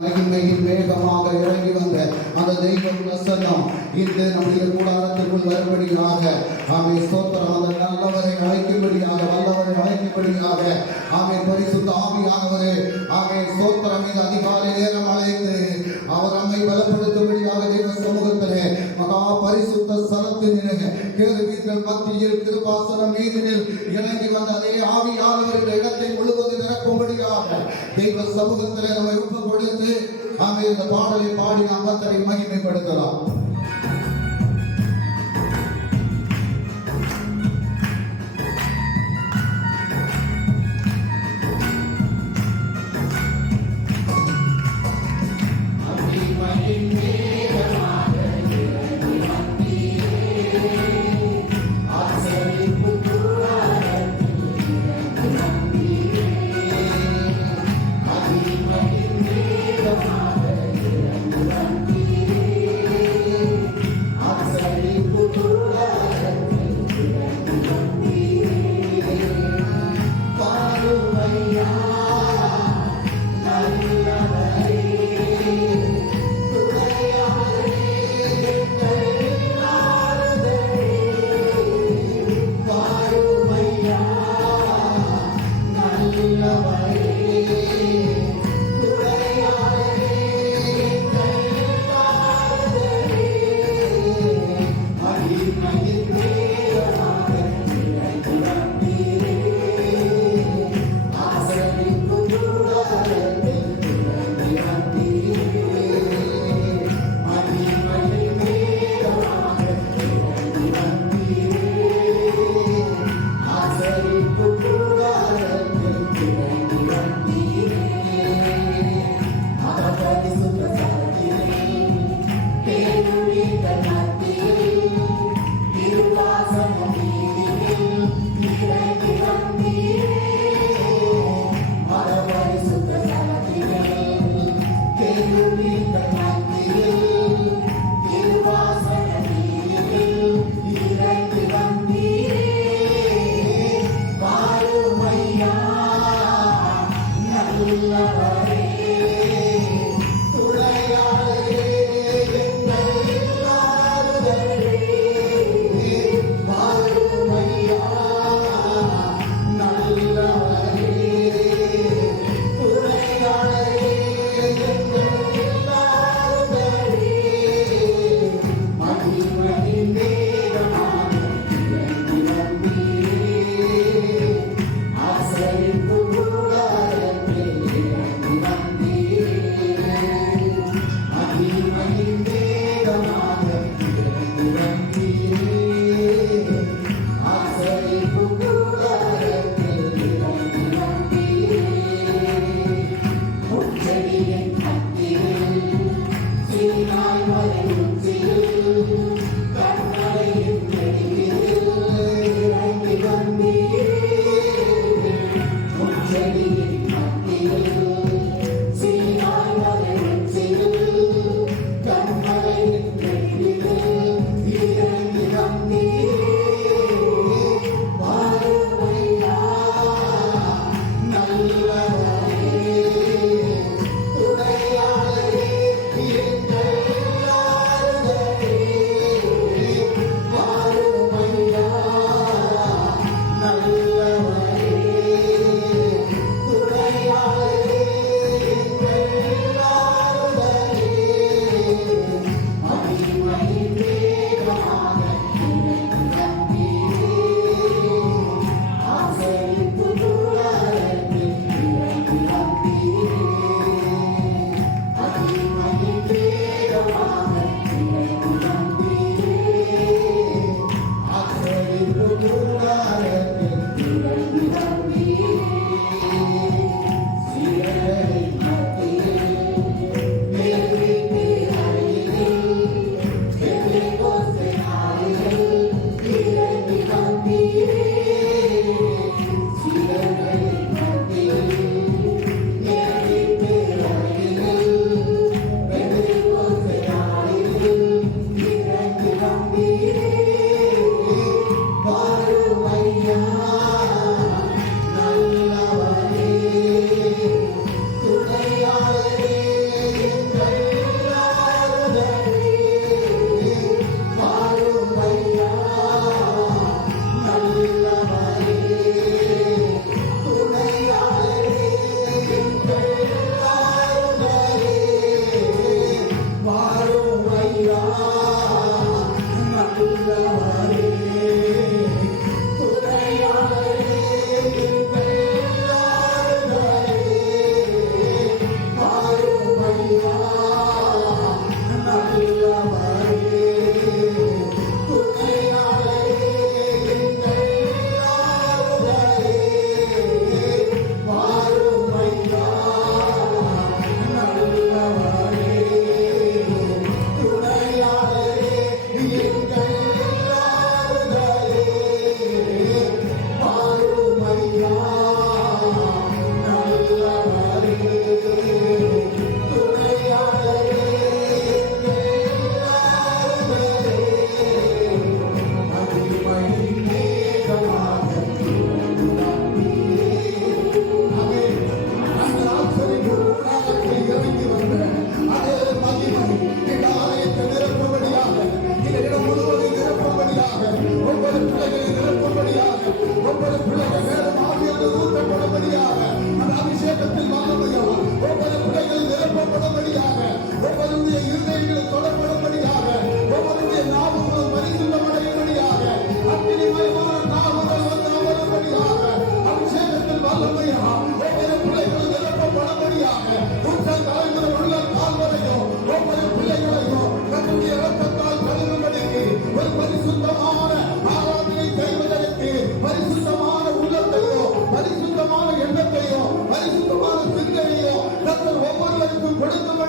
மகிமையின் வேகமாக இறங்கி வந்த அந்த தெய்வ பிரசன்னம் இன்று நம்முடைய கூடாரத்திற்குள் வரும்படியாக ஆமே ஸ்தோத்திரம். அந்த நல்லவரை அழைக்கும்படியாக வல்லவரை அழைக்கும்படியாக ஆமே பரிசுத்த ஆவியானவரே ஆமே ஸ்தோத்திரம். இந்த அதிகாலை நேரம் அழைத்து அவர் நம்மை பலப்படுத்தும்படியாக தெய்வ சமூகத்திலே மகா பரிசுத்த ஸ்தலத்திலே கேருபீன்கள் மத்தியில் கிருபாசனம் மீதினில் இறங்கி வந்த அதே ஆவியானவர் இடத்தை முழுவதும் நிரப்பும்படியாக தெய்வ சமூகத்திலே நம்மை ஒப்பு கொடுத்து ஆமே இந்த பாடலை பாடி நாம் கர்த்தரை மகிமைப்படுத்தலாம்.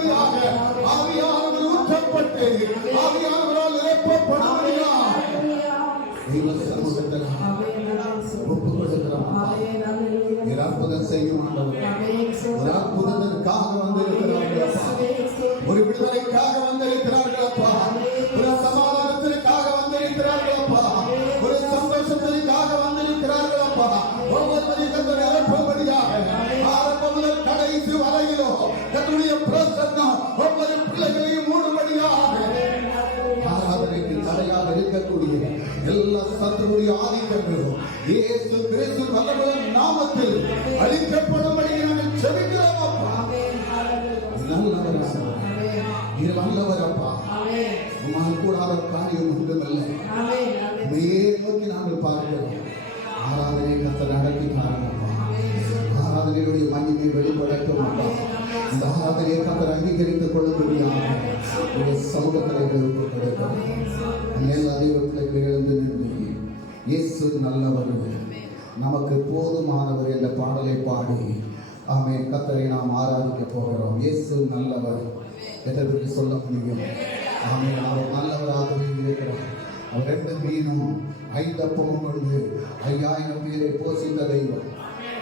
நிரப்பும்படியாக ஆவியானவர் ஊற்றப்பட்டு ஆவியானவரால் நிரப்பப்படும்படியாக தெய்வ சமூகத்தில் ஒப்புக் கொடுக்கிறோம். ஒரு அற்புதம் செய்யும் ஆண்டவரே, ஒரு அற்புதத்திற்காக வந்திருக்கிறார்கள், ஒரு விடுதலைக்காக வந்திருக்கிறார்கள் அப்பா, ஒரு சமாதானத்திற்காக வந்திருக்கிறார்கள் அப்பா, ஒரு சந்தோஷத்திற்காக வந்திருக்கிறார்கள் அப்பா. ஒவ்வொருவரையும் கர்த்தர் நிரப்பும்படியாக ஆரம்பம் முதல் கடைசி வரையிலோ கர்த்தருடைய பிரசன்னம் ஒவ்வொரு பிள்ளைகளையும் மூடும்படியாக ஆராதனைக்கு தடையாக இருக்கக்கூடிய எல்லா சத்துருடைய ஆதிக்கங்களும் இயேசு கிறிஸ்து வல்லவரின் நாமத்தில் அழிக்கப்படும்படி நாங்கள் ஜெபிக்கிறோம் அப்பா. நீர் வல்லவர் அப்பா, உம்மால் கூடாத காரியம் ஒன்றுமில்லை. மேல் நோக்கி நாங்கள் பார்க்கிறோம். ஆராதனை கர்த்தர் நடத்தி காரணப்பா, ஆராதனையுடைய மகிமை வெளிப்படட்டும் அப்பா. இந்த ஆராதனையை கர்த்தர் அங்கீகரித்துக் கொள்ளும்படியாக சமூகத்தில் கொடுக்கிறோம். மேல் அதிபத்தில் எழுந்து நின்று இயேசு நல்லவர், நமக்கு போதுமானவர் என்ற பாடலை பாடி ஆமென் கர்த்தரை நாம் ஆராதிக்க போகிறோம். இயேசு நல்லவர் எதற்கு சொல்ல முடியும்? ஆமென். அவர் நல்லவராகவே இருக்கிறார். அவர் 2 மீனும் 5 அப்பமும் கொண்டு 5000 பேரை போஷித்த தெய்வம்.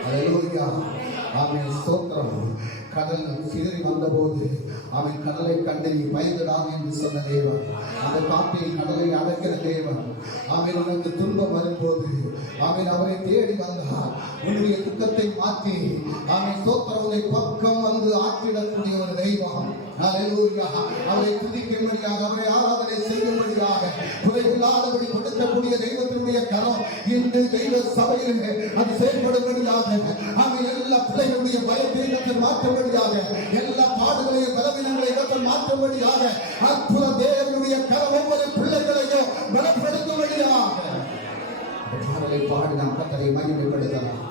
அல்லேலூயா. ஆமென். ஸ்தோத்திரம். கடல் சிதறி வந்தபோது அவன் கடலை கண்டு நீ பயந்துடான் என்று சொன்ன தேவன், அந்த காற்றை கடலை அடக்கிற தேவன். அவன் உனக்கு துன்பம் வரும்போது அவன் அவரை தேடி வந்தார். உன்னுடைய துக்கத்தை மாற்றி அவன் ஸ்தோத்திரத்தை பக்கம் வந்து ஆற்றிடக்கூடிய ஒரு தெய்வம். அல்லேலூயா. அவரை துதிக்கும்படியாக, அவரை ஆராதனை செய்யும்படியாக குறைவில்லாதபடி கொடுக்கக்கூடிய தெய்வத்தினுடைய கரம் இன்று தெய்வ சபையில் அது செயல்படும்படியாக, அவன் எல்லா பிள்ளைகளுடைய பயத்தை மாற்றும்படியாக, எல்லா பாடுகளையும் பலவீனங்களை மாற்றும்படியாக, அற்புத தேவனுடைய கரம் ஒவ்வொரு பிள்ளைகளையும் பலப்படுத்தும்படியாக பாடலை பாடி நாம் கர்த்தரை மகிமைப்படுத்தலாம்.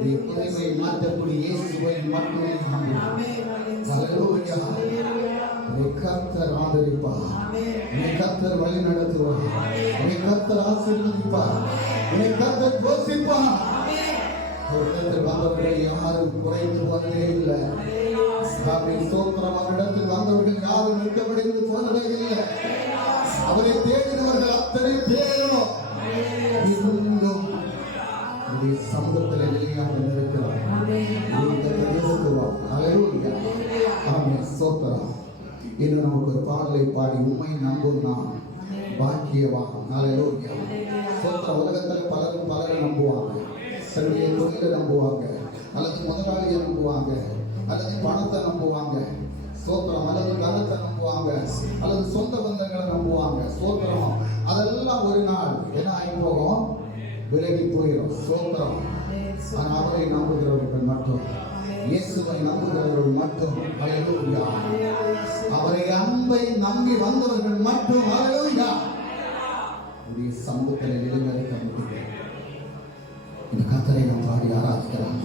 குறைவை மாற்றக்கூடிய இயேசுவை மட்டுமே நம்புகிறோம். ஹல்லேலூயா. கர்த்தர் ஆதரிப்பார், கர்த்தர் வழி நடத்துவார், கர்த்தர் ஆசீர்வதிப்பார், கர்த்தர் போஷிப்பார். அவரிடத்தில் வந்தவர்கள் யாரும் குறைந்து வந்தே இல்லை. ஸ்தோத்திரம். அவரிடத்தில் வந்தவர்கள் யாரும் வெட்கப்படைந்து போனதே இல்லை. அவரை தேடினவர்கள் அத்தனை பேரும் இன்னும் சமூகத்தில் நிலையாக இருக்கிறார். இன்னும் நமக்கு ஒரு பாடலை பாடி உண்மை நம்பும் நான் பாக்கியவான். ஹல்லேலூயா. உலகத்தில் பலரை நம்புவாங்க. தன்னுடைய தொழிலை நம்புவாங்க, அல்லது முதலாளியை நம்புவாங்க, அல்லது பணத்தை நம்புவாங்க, சோத்திரம், அல்லது கனத்தை நம்புவாங்க, அல்லது சொந்த பந்தங்களை நம்புவாங்க. சோத்திரம். அதெல்லாம் ஒரு நாள் என்ன ஆகி போகும்? விலகி போயிடும். சோத்திரம். ஆனால் அவரை நம்புகிறவர்கள் மட்டும், இயேசுவை நம்புகிறவர்கள் மட்டும், ஹல்லேலூயா, அவரை அன்பை நம்பி வந்தவர்கள் மட்டும், ஹல்லேலூயா, உடைய சமூகத்தில் நிலைநிறுத்த முடியும். இந்த கர்த்தரை நாம் பாடி ஆராதிக்கலாம்.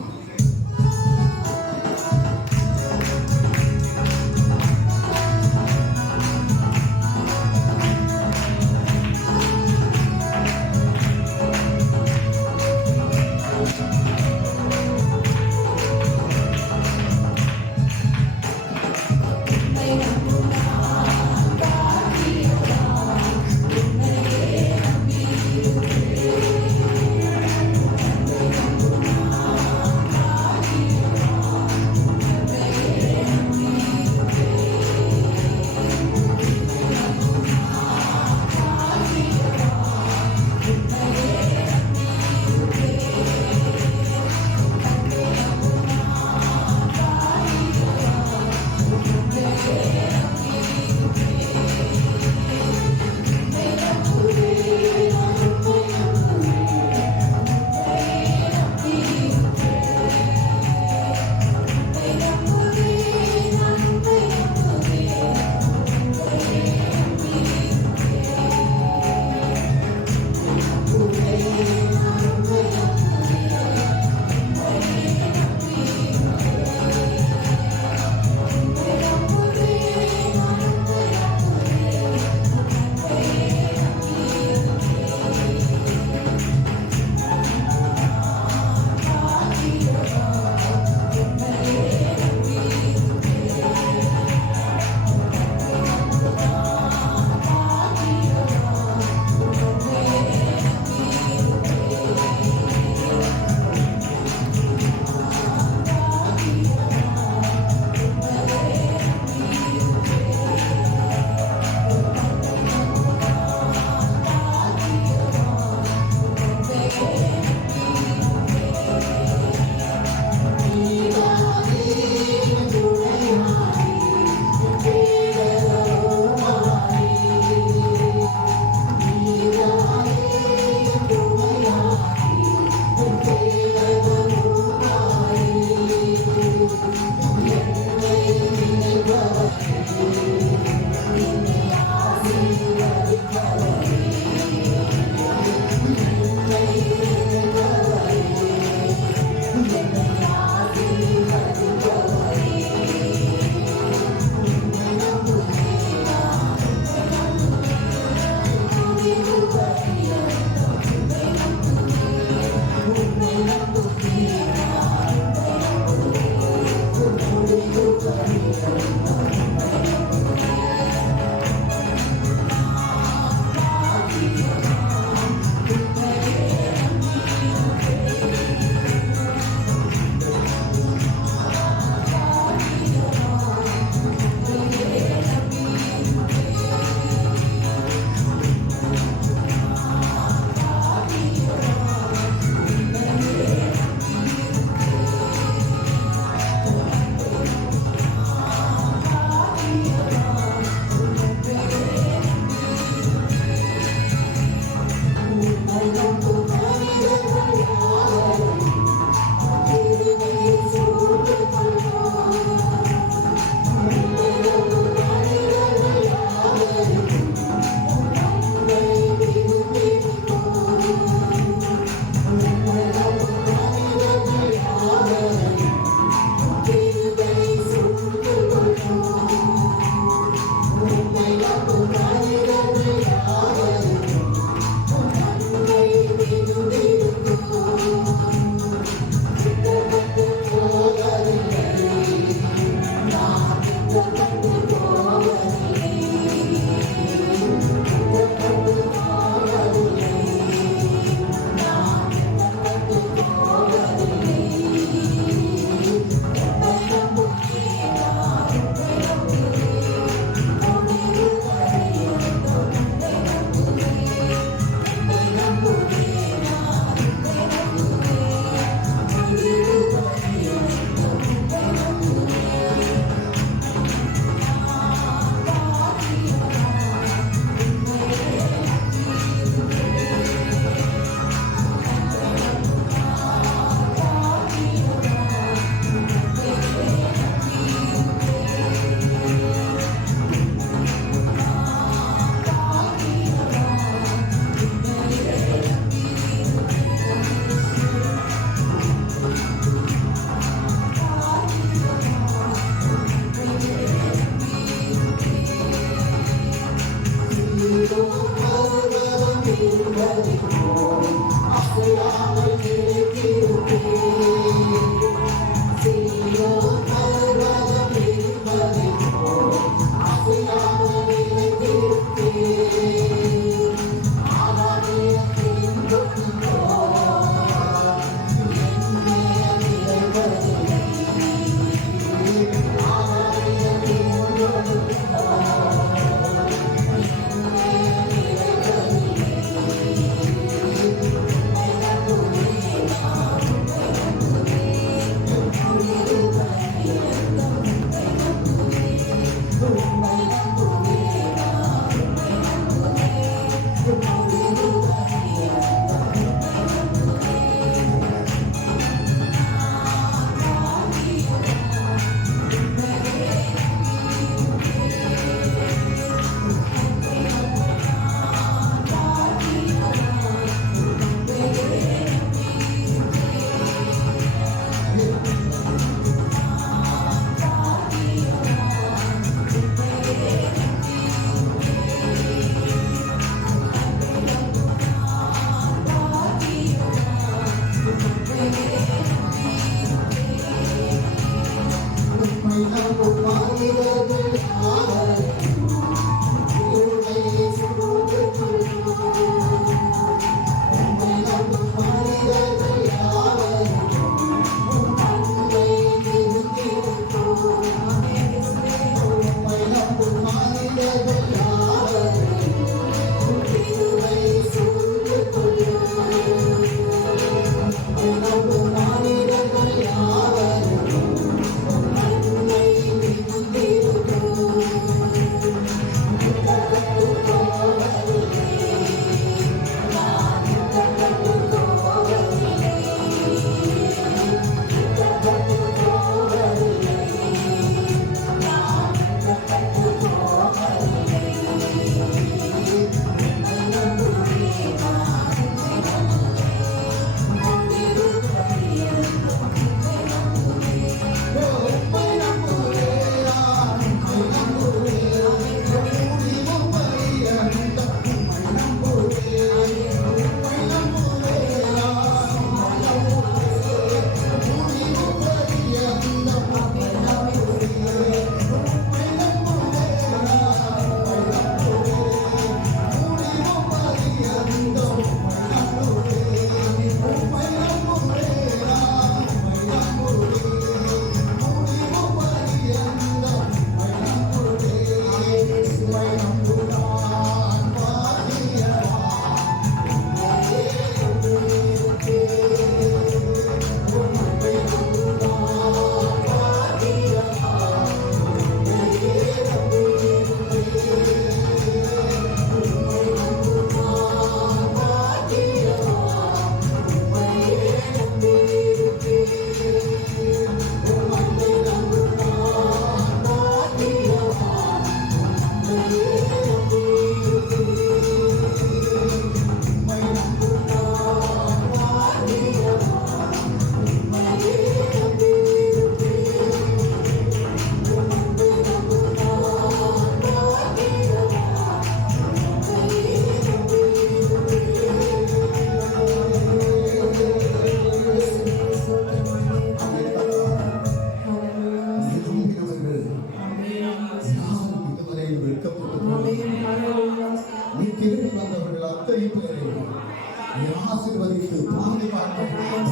ஆசீர்வதித்து பாதுகாத்து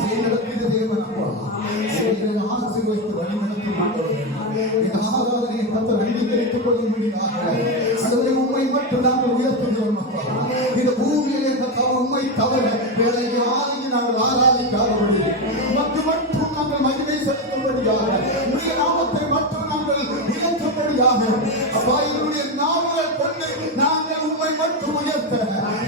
செயலத்திற்கு தேவன் அப்பா ஆசீர்வதித்து வழி நடத்தி இந்த ஆராதனையை கர்த்தர் அங்கீகரித்துக் கொள்ளும்படியாக அதுவரை உண்மை மட்டும் நாங்கள் உயர்த்துகிறோம் அப்பா. இந்த பூமியிலே கர்த்தர் உண்மை தவிர வேற யாரையும் நாங்கள் ஆராதிக்காதபடி மட்டும் நாங்கள் மகிமை செலுத்தும்படியாக உடைய நாமத்தை மட்டும் நாங்கள் உயர்த்தும்படியாக அப்பா என்னுடைய நாவுகள் கொண்டு நாங்கள் உண்மை மட்டும் உயர்த்த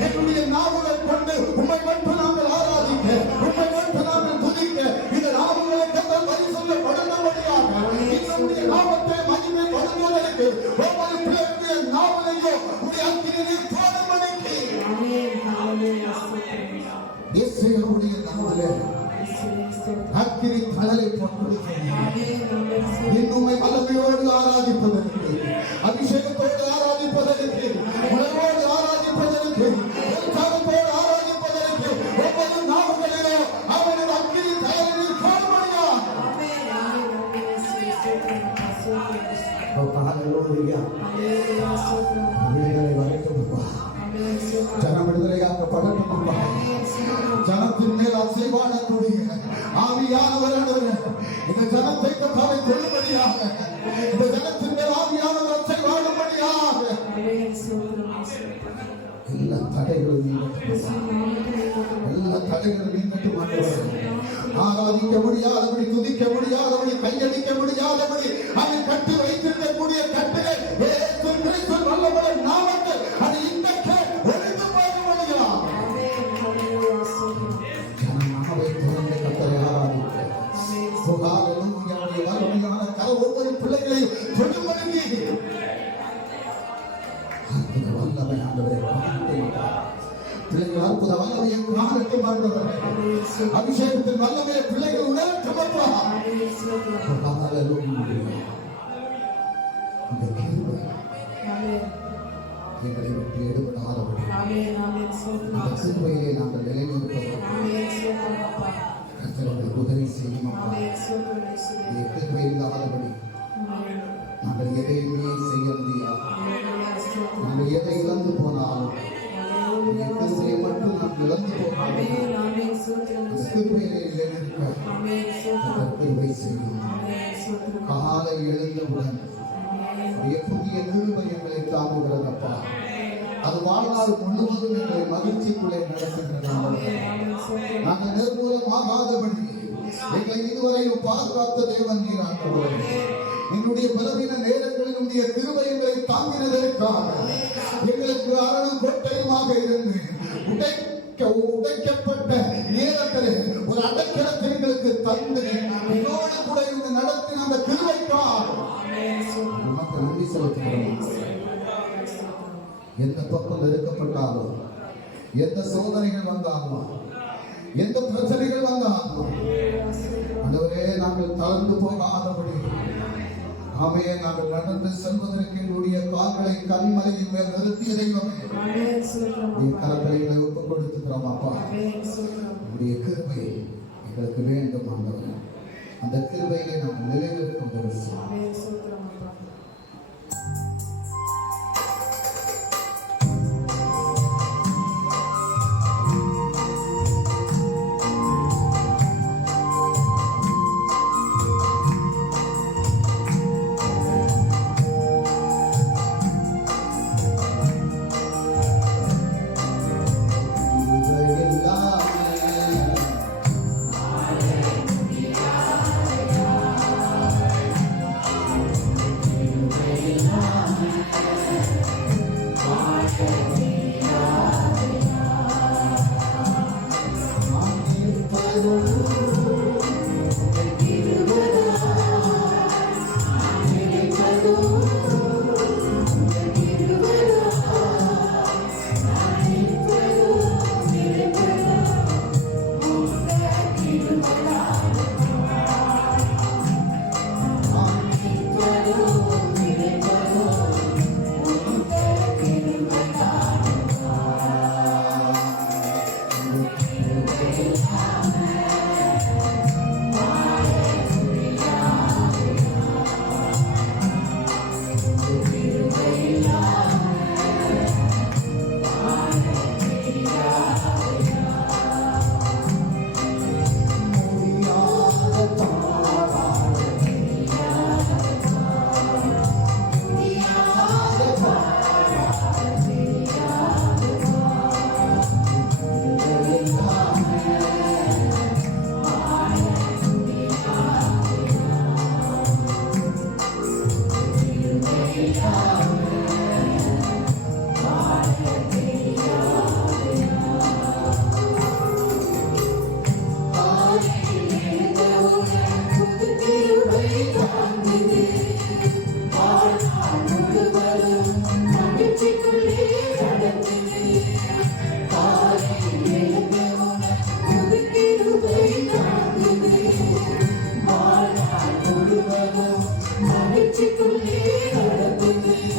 என்னுடைய நாவுகள் கொண்டு உண்மை மட்டும் நாங்கள் ஆராதிக்க உண்மை மட்டும் நாங்கள் துதிக்க இந்த நாவுகளை கர்த்தர் வழி சொல்லப்படும்படியாக என்னுடைய நாமத்தை மகிமை படுத்துவதற்கு ஒவ்வொரு பிள்ளைகளுடைய நாவலையோ உடைய அக்கினியை போடும்படிக்கு இயேசுவுடைய நாமத்திலே அக்கினி தழலை போட்டு இன்னுமை வல்லமையோடு ஆராதிப்பதற்கு அபிஷேகத்தோடு ஆராதிப்பதற்கு உணர்வோடு ஆராதிப்பதற்கு உற்சாகத்தோடு ஆராதிப்பதற்கு ஒவ்வொரு நாவுகளிலோ அவனது அக்கினி தழலை போடும்படியா. விடுதலை வரைக்கும் ஜனம் விடுதலையாக்கப்படட்டும். ஜனத்தின் மேல் அசைவாடக்கூடிய ஆவியானவர் இந்த ஜனத்தை கர்த்தாவை கொள்ளும்படியாக இந்த ஜனத்தின் மேல் ஆவியானவர் அசைவாடும்படியாக எல்லா தடைகளும் ஆராதிக்க முடியாதபடி துதிக்க முடியாதபடி கையடிக்க முடியாதபடி அதை கட்டி வைத்திருக்கக்கூடிய கட்டுகள் வல்லவரை நாமங்கள் அது இந்த ஒழிந்து போக முடியும். ஒவ்வொரு பிள்ளைகளையும் பிள்ளைகள் அற்புத வல்லமையை காணட்டும். அபிஷேகத்தின் வல்லமையை பிள்ளைகள் உணரட்டும். ஹalleluya. இந்த கிருபை எங்களை விட்டு எடுபடாதபடி இந்த கிருபையிலே நாங்கள் நிலைநிறுத்துவோம். கர்த்தருக்கு உதவி செய்யும் அப்பா. இந்த கிருபை இல்லாதபடி நாங்கள் எதையுமே செய்ய முடியாது. நாங்கள் எதை இழந்து போனாலும் கிருபையை மட்டும் நாம் இழந்து போனாலும் கிருபையிலே நிலைநிற்க கிருபை செய்யும். காலை எழுந்தவுடன் புதிய கிருபை எங்களை தாங்குகிறதப்பா. அது வாழ்நாள் முழுவதும் எங்களை மகிழ்ச்சிக்குள்ளே நடத்துகிறது. நாங்கள் நிர்மூலமாகாதபடி எங்களை இதுவரையும் பாதுகாத்த தேவன் நீர் ஆண்டவரே. என்னுடைய பலவீன நேரங்களில் உடைய கிருபை எங்களை தாங்கினதற்காக எங்களுக்கு அரணம் கோட்டையுமாக இருந்து உடைக்கப்பட்ட நேரத்தில் ஒரு அடைக்கலத்தை எங்களுக்கு தந்து என்னோடு கூட இருந்து நடத்தின அந்த கிருபைக்காக நமக்கு நன்றி செலுத்துகிறோம். எந்த பக்கம் நெருக்கப்பட்டாலும், எந்த சோதனைகள் வந்தாலும், எந்த பிரச்சனைகள் வந்தாலும் ஆண்டவரே நாங்கள் தளர்ந்து போகாதபடி ஆமையே நாங்கள் நடந்து செல்வதற்கு என்னுடைய கால்களை கண்மலையின் மேல் நிறுத்திய தெய்வமே கரங்களை ஒப்புக் கொடுத்துக்கிறோம் அப்பா. உடைய கிருபை எங்களுக்கு வேண்டும் ஆண்டவர். அந்த கிருபையை நாங்கள் நிலைநிற்கும் மகிழ்ச்சிக்குள்ளே நடத்துமே.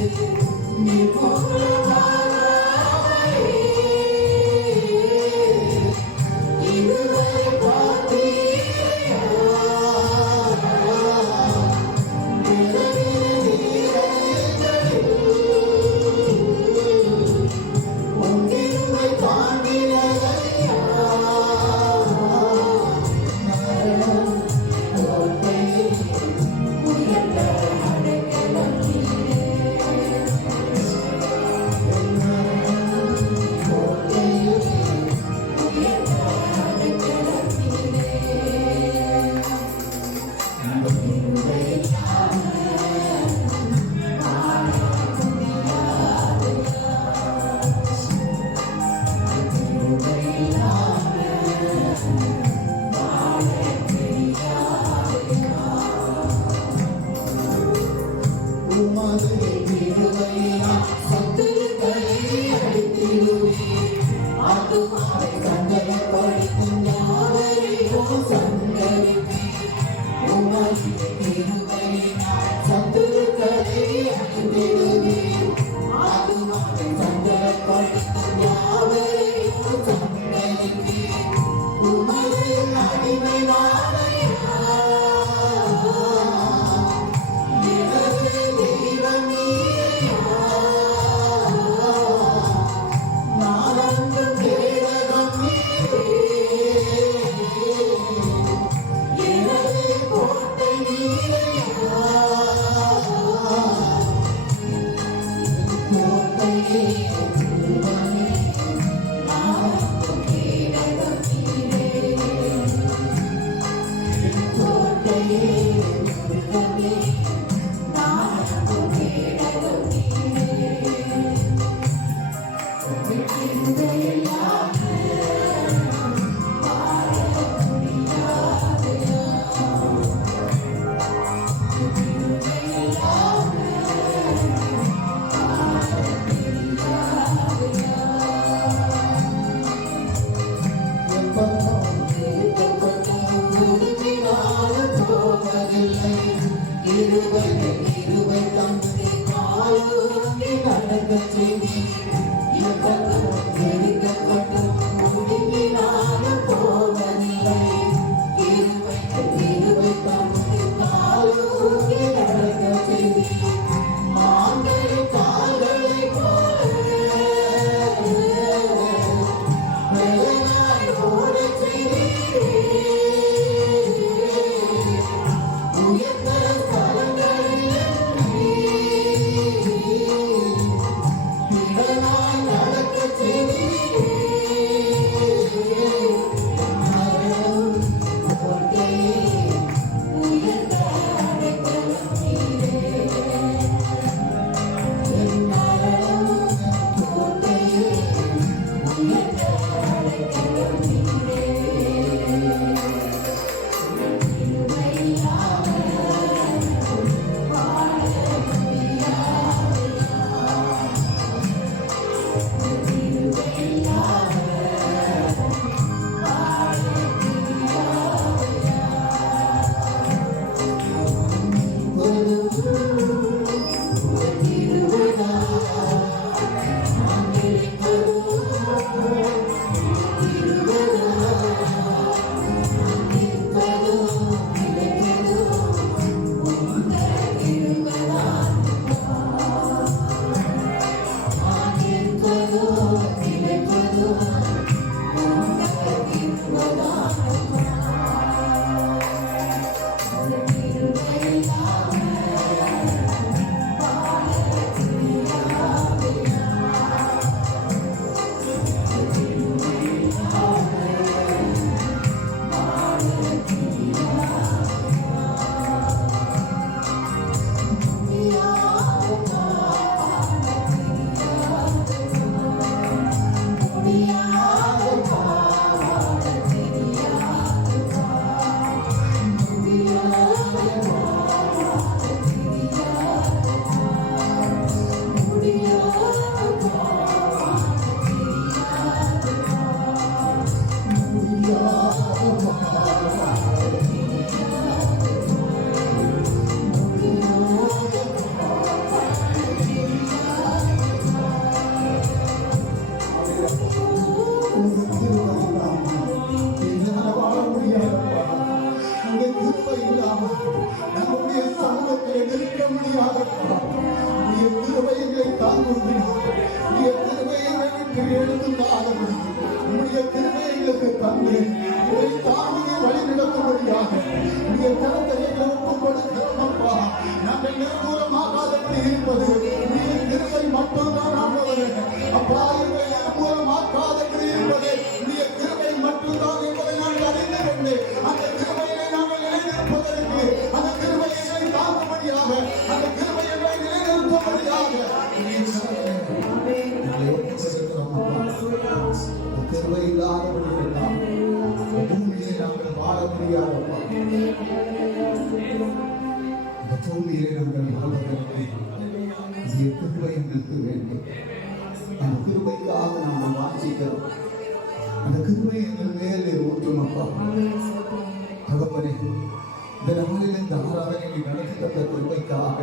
இந்த நாளில் இந்த ஆராதனையை நடத்தி தந்த கிருபைக்காக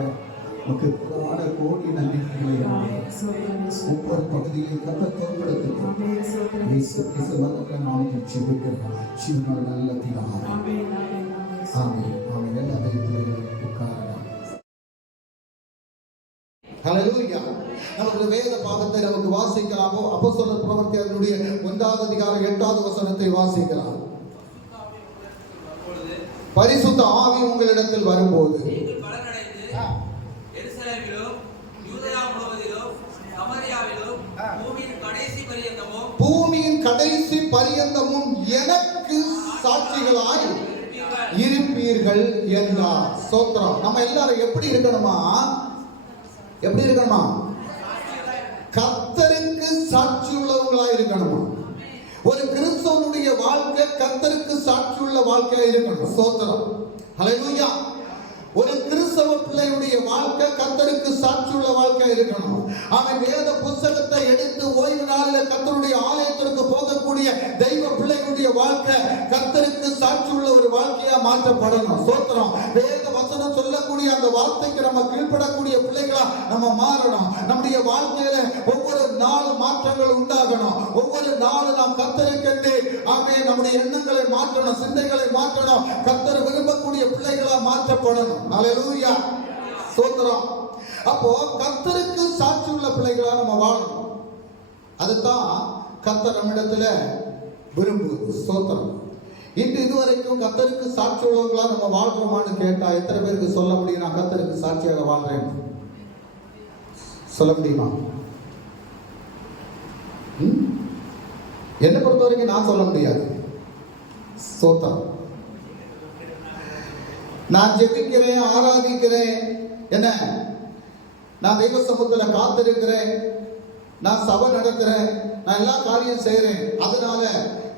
நமக்கு கோடி நன்றிகளை ஒவ்வொரு பகுதியிலும் கர்த்தர் தோற்படுத்துகிறோம். நாமத்தில் ஜெபிக்கிறோம். ஜீவனோட நல்ல பிதாவே. ஆமென். ஆமென். எல்லா தெய்வங்களையும் உட்காரலாம். ஹல்லேலூயா. நமக்கு வேத பாகத்தை நமக்கு வாசிக்கலாமோ? அப்போஸ்தலர் பிரவர்த்தி அதனுடைய 1வது அதிகாரம் 8வது வசனத்தை வாசிக்கலாம். பரிசுத்த ஆவி உங்களிடத்தில் வரும்போது பூமியின் கடைசி பரியந்தமும் எனக்கு சாட்சிகளாய் இருப்பீர்கள் என்றார். ஸ்தோத்திரம். நம்ம எல்லாரும் எப்படி இருக்கணுமா? எப்படி இருக்கணுமா? கர்த்தருக்கு சாட்சி உள்ளவங்களா இருக்கணுமா? ஒரு கிறிஸ்தவனுடைய வாழ்க்கை கர்த்தருக்கு சாட்சி உள்ள வாழ்க்கையா இருக்கணும். ஸ்தோத்திரம். ஹல்லேலூயா. ஒரு கிறிஸ்தவ பிள்ளையுடைய வாழ்க்கை கர்த்தருக்கு சாட்சி உள்ள வாழ்க்கை இருக்கணும். அவன் வேத புத்தகத்தை எடுத்து ஓய்வு நாளில் கர்த்தருடைய ஆலயத்திற்கு போகக்கூடிய தெய்வ பிள்ளைகளுடைய வாழ்க்கை கர்த்தருக்கு சாட்சி உள்ள ஒரு வாழ்க்கையா மாற்றப்படணும். ஸ்தோத்திரம். வேத வசனம் சொல்லக்கூடிய அந்த வார்த்தைக்கு நம்ம கீழ்ப்படக்கூடிய பிள்ளைகளா நம்ம மாறணும். நம்முடைய வாழ்க்கையில ஒவ்வொரு நாளும் மாற்றங்கள் உண்டாகணும். ஒவ்வொரு நாளும் நாம் கர்த்தருக்கென்று நம்முடைய எண்ணங்களை மாற்றணும், சிந்தைகளை மாற்றணும். கர்த்தர் விரும்பக்கூடிய பிள்ளைகளா மாற்றப்படணும். ஹல்லேலூயா. ஸ்தோத்திரம். அப்போ கர்த்தருக்கு சாட்சி உள்ள பிள்ளைகளா நம்ம வாழணும். அதுதான் கர்த்தர் நம்மிடத்துல விரும்புவது. ஸ்தோத்திரம். இன்று இதுவரைக்கும் கர்த்தருக்கு சாட்சி உள்ளவங்களா நம்ம வாழ்றோமான்னு கேட்டா எத்தனை பேருக்கு சொல்ல முடியும்? நான் கர்த்தருக்கு சாட்சியாக வாழ்றேன் சொல்ல முடியுமா? என்னை பொறுத்த வரைக்கும் நான் சொல்ல முடியாது. ஸ்தோத்திரம். நான் ஜெபிக்கிறேன், ஆராதிக்கிறேன், என்ன நான் தெய்வ சமூகத்தில் காத்திருக்கிறேன், நான் சபை நடத்துறேன், நான் எல்லா காரியம் செய்யறேன். அதனால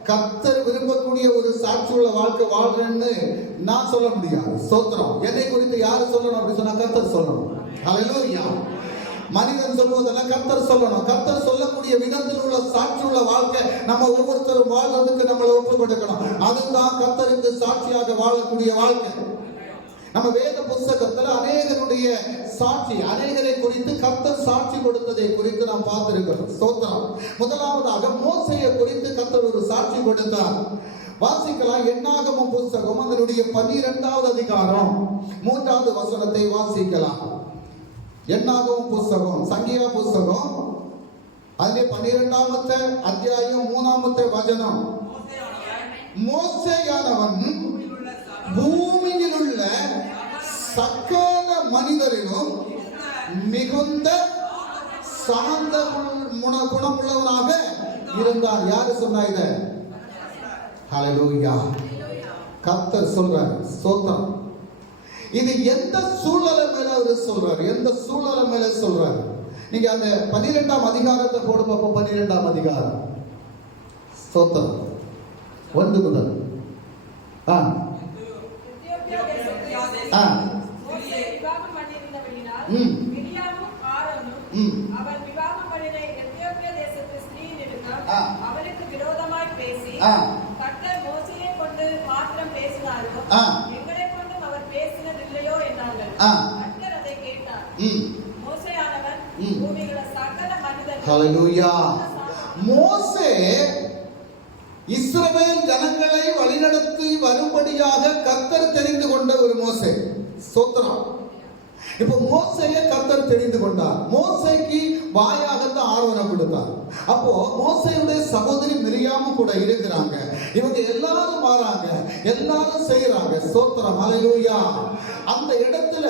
கர்த்தர் விரும்பக்கூடிய ஒரு சாட்சியுள்ள வாழ்க்கை வாழ்றேன்னு நான் சொல்ல முடியாது. ஸ்தோத்திரம். என்னை குறித்து யாரு சொல்லணும் அப்படி சொன்னா கர்த்தர் சொல்லணும். ஹல்லேலூயா. மனிதன் சொல்வதெல்லாம் கர்த்தர் சொல்லணும். கர்த்தர் சொல்லக்கூடிய விதத்தில் உள்ள சாட்சி உள்ள வாழ்க்கை நம்ம ஒவ்வொருத்தரும் வாழ்றதுக்கு நம்மளை ஒப்பு கொடுக்கணும். அதுதான் கர்த்தருக்கு சாட்சியாக வாழக்கூடிய வாழ்க்கை. நம்ம வேத புத்தகத்துல அநேகருடைய சாட்சி, அநேகரை குறித்து கர்த்தர் சாட்சி கொடுத்ததை குறித்து நாம் பார்த்திருக்கிறோம். ஸ்தோத்திரம். முதலாவதாக மோசேயை குறித்து கர்த்தர் ஒரு சாட்சி கொடுத்தார். வாசிக்கலாம். என்னாகமம் புத்தகம் அதனுடைய 12வது அதிகாரம் 3வது வசனத்தை வாசிக்கலாம். என்னாகமம் புத்தகம், சங்கீதா புத்தகம் அதிலே 12வது அத்தியாயம் 3வது வசனம். மோசேயானவன் பூமியில் உள்ள சகல மனிதரிலும் மிகுந்த சாந்த குணமுள்ளவனாக இருந்தார். யாரு சொன்னா இத? ஹல்லேலூயா. கர்த்தர் சொல்றார். ஸ்தோத்திரம். இது எந்த சூழலை மேல அவர் சொல்றாரு? எந்த சூழலை மேல சொல்றாரு? நீங்க அந்த 12ஆம் அதிகாரத்தை போடுங்க. 12ஆம் அதிகாரம். ஸ்தோத்திரம். 1 முதல் அவனுக்கு விரோதமாய் பேசி கர்த்தர் மோசேயை கொண்டு மாத்திரம் பேசினாரோ எங்களை கொண்டும் அவர் பேசினதில்லையோ என்றார்கள். கர்த்தர் அதை கேட்டார். மோசேயானவன் பூமியிலுள்ள சகல மனிதர்கள். ஹல்லேலூயா. மோசே இஸ்ரவேல் ஜனங்களை வழிநடத்தி வரும்படியாக கர்த்தர் தெரிந்து கொண்ட ஒரு மோசே. ஸ்தோத்திரம். இப்போ மோசேயை கர்த்தர் தெரிந்து கொண்டார். மோசேக்கு வாயாகத்தான் ஆரோனை கொடுத்தார். அப்போ மோசேயுடைய சகோதரி மிரியாமும் கூட இருக்கிறாங்க. இவங்க எல்லாரும் வராங்க, எல்லாரும் செய்யறாங்க. ஸ்தோத்திரம். ஹல்லேலூயா. அந்த இடத்துல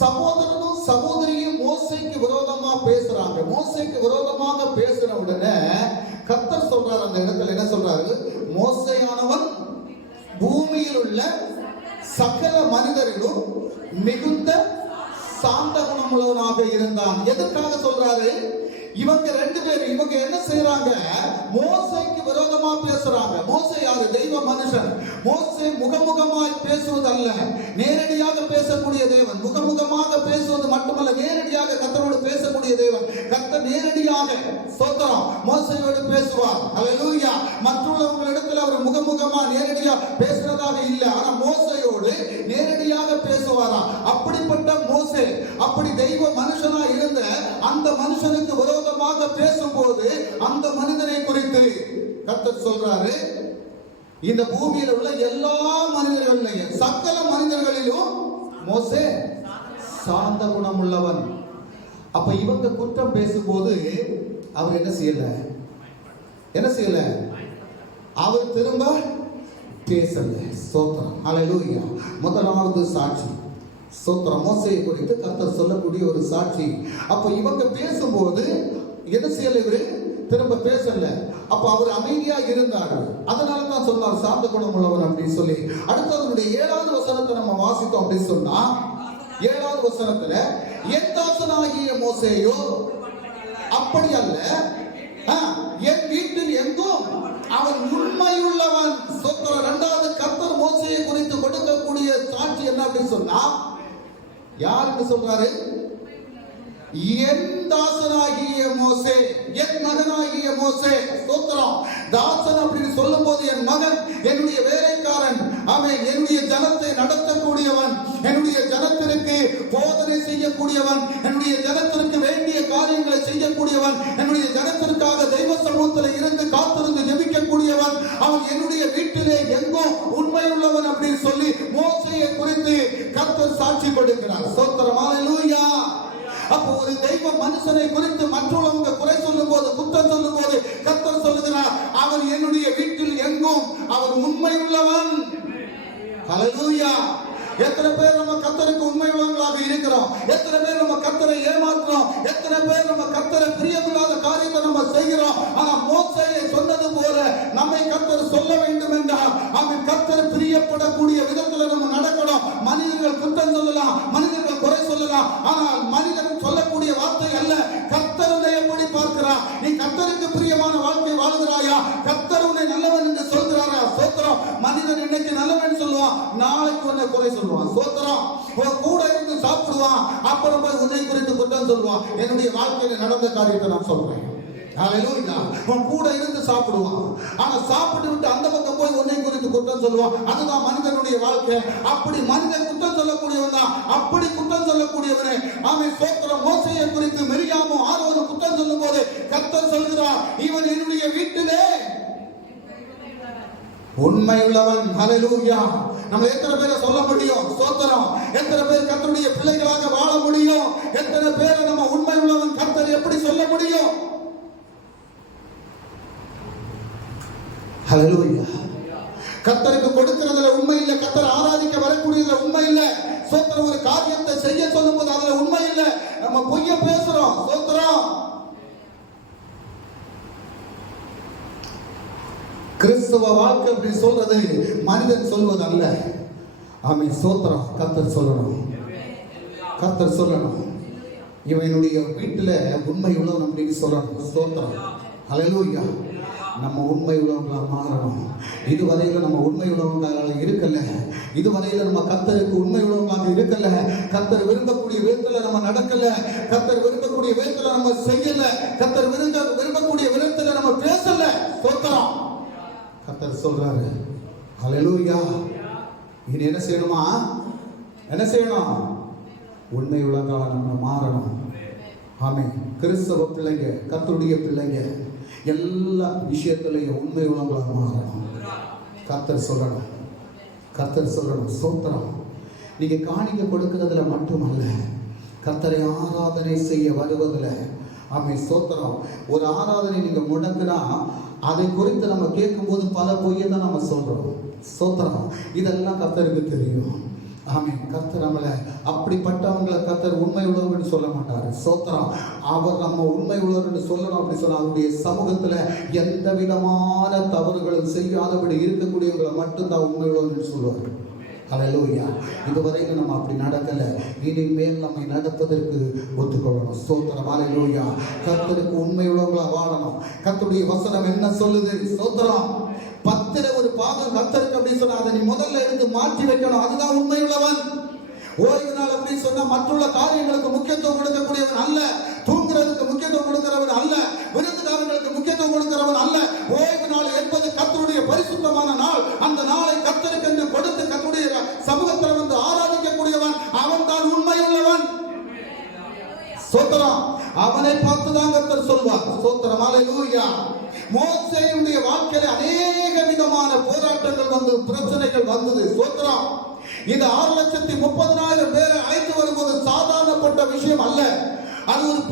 சகோதரனும் சகோதரியும் மோசேக்கு விரோதமா பேசுறாங்க. மோசேக்கு விரோதமாக பேசுற உடனே கர்த்தர் சொல்றாரு, அந்த இடத்துல என்ன சொல்றாரு? மோசேயானவன் பூமியில் உள்ள சகல மனிதரிலும் மிகுந்த சாந்த குணமுள்ளவனாக இருந்தான். எதற்காக சொல்றாரு? இவங்க 2 பேரும் இவங்க என்ன செய்யறாங்க? மோசேக்கு விரோதமா பேசுறாங்க. மோசே யாரு? தெய்வ மனுஷன். மோசே முகமுகமாய் பேசுவது அல்ல, நேரடியாக பேசக்கூடிய தேவன். முகமுகமாக பேசுவது மட்டுமல்ல, நேரடியாக கர்த்தரோடு பேசக்கூடிய தேவன். கர்த்தர் நேரடியாக ஸ்தோத்திரம் மோசேயோடு பேசுவார். ஹல்லேலூயா. மற்றவர்களிடத்தில் அவர் முகமுகமா நேரடியாக பேசுறதாக இல்லை. ஆனா மோசேயோடு பேசுவாரா? அப்படிப்பட்ட மோசே, அப்படி தெய்வ மனுஷனா இருந்த அந்த மனுஷனுக்கு விரோதமாக பேசும்போது அந்த மனிதனை குறித்து கர்த்தர் சொல்றாரு, இந்த பூமியில உள்ள எல்லா மனிதர்களிலும் சகல மனிதர்களிலும் மோசே சாந்த குணம் உள்ளவன். அப்ப இவங்க குற்றம் பேசும்போது அவர் என்ன செய்யல? அவர் திரும்ப பேசல. ஸ்தோத்திரம், ஹல்லேலூயா. முதலாவது சாட்சி ஸ்தோத்திரம், மோசேயை குறித்து கர்த்தர் சொல்லக்கூடிய ஒரு சாட்சி. அப்ப இவங்க பேசும்போது என்ன செய்யல? இவரு திரும்ப பேசல. அப்ப அவர் அமைதியா இருந்தார். அதனால தான் சொன்னார் சாந்த குணம் உள்ளவன் அப்படின்னு சொல்லி. அடுத்தவருடைய 7வது வசனத்தை நம்ம வாசித்தோம் அப்படின்னு சொன்னா, 7வது வசனத்துல என் தாசனாகிய மோசேயோ அப்படி அல்ல, என் வீட்டில் எங்கும் அவன் உண்மையுள்ளவன். ஸ்தோத்திரம். 2வது கர்த்தர் மோசேயை குறித்து கொடுக்கக்கூடிய சாட்சி என்ன அப்படின்னு சொன்னா, யாருக்கு சொல்றாரு? என் தாசனாகிய மோசே, என் மகனாகிய மோசே. ஸ்தோத்திரம். தாசன் அப்படின்னு சொல்லும் போது என் மகன், என்னுடைய வேலைக்காரன், அவன் என்னுடைய ஜனத்தை நடத்தக்கூடியவன், என்னுடைய ஜனத்திற்கு போதனை செய்யக்கூடியவன், என்னுடைய ஜனத்திற்கு வேண்டிய காரியங்களை செய்யக்கூடியவன், என்னுடைய ஜனத்திற்காக தெய்வ சமூகத்தில் இருந்து காத்திருந்து ஜெபிக்கக்கூடியவன், அவன் என்னுடைய வீட்டிலே எங்கும் உண்மையுள்ளவன் அப்படின்னு சொல்லி மோசேயை குறித்து கர்த்தர் சாட்சி கொடுக்கிறார். ஸ்தோத்திரம், ஹல்லேலூயா. அப்போ ஒரு தெய்வ மனுஷனை குறித்து மற்றவங்க குறை சொல்லும் போது, குற்றம் சொல்லும் போது கர்த்தர் சொல்லுகிறார், அவன் என்னுடைய வீட்டில் எங்கும் அவன் உண்மை உள்ளவன். ஹல்லேலூயா. எத்தனை பேர் நம்ம கர்த்தருக்கு உண்மை உள்ளவங்களாக இருக்கிறோம்? எத்தனை பேர் நம்ம கர்த்தரை ஏமாற்றுறோம்? எத்தனை பேர் நம்ம கர்த்தரை பிரியமில்லாத காரியத்தை நம்ம செய்கிறோம்? ஆனா மோசேயை சொன்னது போல நம்மை கர்த்தர் சொல்ல வேண்டும் என்றால் அவன் கர்த்தர் பிரியப்படக்கூடிய விதத்தில் நம்ம நடக்கணும். மனிதர்கள் குற்றம் சொல்லலாம், மனிதர்கள் குறை சொல்லலாம், ஆனால் மனிதன் சொல்லக்கூடிய வார்த்தை அல்ல. கர்த்தர் உன்னை எப்படி பார்க்கிறார்? நீ கர்த்தருக்கு பிரியமான வாழ்க்கை வாழுகிறாயா? கர்த்தர் உன்னை நல்லவன் என்று சொல்கிறாரா? ஸ்தோத்திரம். மனிதன் இன்னைக்கு நல்லவன் சொல்லுவான், நாளைக்கு உன்னை குறை சொல்லுவான். ஸ்தோத்திரம். கூட இருந்து சாப்பிடுவான், அப்புறம் போய் உன்னை குறித்து குற்றம் சொல்லுவான். என்னுடைய வாழ்க்கையில நடந்த காரியத்தை நான் சொல்றேன். ஹல்லேலூயா. அவன் கூட இருந்து சாப்பிடுவான், ஆனா சாப்பிட்டு விட்டு அந்த பக்கம் போய் உன்னை குறித்து குற்றம் சொல்லுவான். அதுதான் மனிதனுடைய வாழ்க்கை. அப்படி மனிதன் குற்றம் சொல்லக்கூடியவன் தான். அப்படி குற்றம் சொல்லக்கூடியவனே அவன் ஸ்தோத்திரம். மோசேயை குறித்து மிரியாமும் ஆரோனும் குற்றம் சொல்லும் போது கர்த்தர் சொல்கிறார், இவன் என்னுடைய வீட்டிலே உண்மை உள்ளவன். ஹல்லேலூயா. நம்ம எத்தனை பேரை சொல்ல முடியும்? ஸ்தோத்திரம். எத்தனை பேர் கர்த்தருடைய பிள்ளைகளாக வாழ முடியும்? எத்தனை பேரை நம்ம உண்மை உள்ளவன் கர்த்தர் எப்படி சொல்ல முடியும்? ஹல்லேலூயா. கர்த்தருக்கு கொடுக்கிறதுல உண்மை இல்லை, கர்த்தர் ஆராதிக்க வரக்கூடியதுல உண்மை இல்லை. ஸ்தோத்திரம். ஒரு காரியத்தை செய்ய சொல்லும் போது அதுல உண்மை இல்லை, நம்ம பொய்ய பேசுறோம். ஸ்தோத்திரம். கிறிஸ்துவ வாழ்க்கை அப்படி சொல்றது மனிதன் சொல்வது அல்ல. ஆமென். ஸ்தோத்திரம். கர்த்தர் சொல்லணும், கர்த்தர் சொல்லணும். இவனுடைய வீட்டுல உண்மை உள்ளவன் அப்படின்னு சொல்லணும். ஸ்தோத்திரம். ஹல்லேலூயா. நம்ம உண்மை உள்ளவங்களா மாறணும். இதுவரையில நம்ம உண்மை உள்ளவங்களாக இருக்கல. இதுவரையில நம்ம கர்த்தருக்கு உண்மை உள்ளவங்களாக இருக்கல. கர்த்தர் விரும்பக்கூடிய விதத்துல நம்ம நடக்கல. கர்த்தர் விரும்பக்கூடிய விதத்துல நம்ம செய்யல. கர்த்தர் விரும்பக்கூடிய விதத்துல நம்ம பேசல. ஸ்தோத்திரம். கர்த்தர் சொல்றாரு, ஹல்லேலூயா. இனி என்ன செய்யணுமா? என்ன செய்யணும்? உண்மை உள்ளவங்களா நம்ம மாறணும். ஆமென். கிறிஸ்தவ பிள்ளைங்க, கர்த்தருடைய பிள்ளைங்க எல்லா விஷயத்திலையும் உண்மை உள்ளவங்களாக மாறணும். கர்த்தர் சொல்லணும், கர்த்தர் சொல்லணும். ஸ்தோத்திரம். நீங்க காணிக்க கொடுக்கிறதுல மட்டுமல்ல, கர்த்தரை ஆராதனை செய்ய வருவதில். ஆமென். ஸ்தோத்திரம். ஒரு ஆராதனை நீங்க முடக்குனா அதை குறித்து நம்ம கேட்கும்போது பல பொய்யை தான் நம்ம சொல்றோம். ஸ்தோத்திரம். இதெல்லாம் கர்த்தருக்கு தெரியும். ஆமென். கர்த்தர் நம்மளை அப்படிப்பட்டவங்களை கர்த்தர் உண்மை உள்ளவர்கள் சொல்ல மாட்டாரு. ஸ்தோத்திரம். அவர் நம்ம உண்மை உள்ளவர்கள் சொல்லணும் அப்படி சொன்னா அவருடைய சமூகத்துல எந்த விதமான தவறுகளும் செய்யாதபடி இருக்கக்கூடியவங்களை மட்டும்தான் உண்மை உள்ளவர்கள் சொல்லுவார். ஹல்லேலூயா. இதுவரைக்கும் நம்ம அப்படி நடக்கல. இனிமேல் நம்மை நடப்பதற்கு ஒத்துக்கொள்ளணும். ஸ்தோத்திரம். ஹல்லேலூயா. கர்த்தருக்கு உண்மை உள்ளவங்களா வாழணும். கர்த்தருடைய வசனம் என்ன சொல்லுது? ஸ்தோத்திரம். 10ல் ஒரு பாகம் கர்த்தருக்கு அப்படின்னு சொன்னா அதை நீ முதல்ல எடுத்து மாற்றி வைக்கணும். அதுதான் உண்மை உள்ளவன். ஓய்வு நாள் அப்படின்னு சொன்னா மற்றுள்ள காரியங்களுக்கு முக்கியத்துவம் கொடுக்கக்கூடியவன் அல்ல. தூங்குறதுக்கு முக்கியத்துவம் கொடுக்கிறவன் அல்ல. விருந்துகாரங்களுக்கு முக்கியத்துவம் கொடுக்கிறவன் அல்ல. ஓய்வு நாள் என்பது கர்த்தருடைய பரிசுத்தமான நாள். அந்த நாளை கர்த்தருக்கு என்று கொடுத்து கர்த்தருடைய சமூகத்தில் வந்து ஆராதிக்கக்கூடியவன். அவனை பார்த்துதான் கர்த்தர் சொல்வார். ஸ்தோத்திரம், ஹல்லேலூயா. மோசேயுடைய வாழ்க்கையில அநேக விதமான போராட்டங்கள் வந்து, பிரச்சனைகள் வந்தது. ஸ்தோத்திரம். இந்த 6,30,000 பேரை அழைத்து வரும்போது சாதாரணப்பட்ட விஷயம் அல்ல. அது ஒரு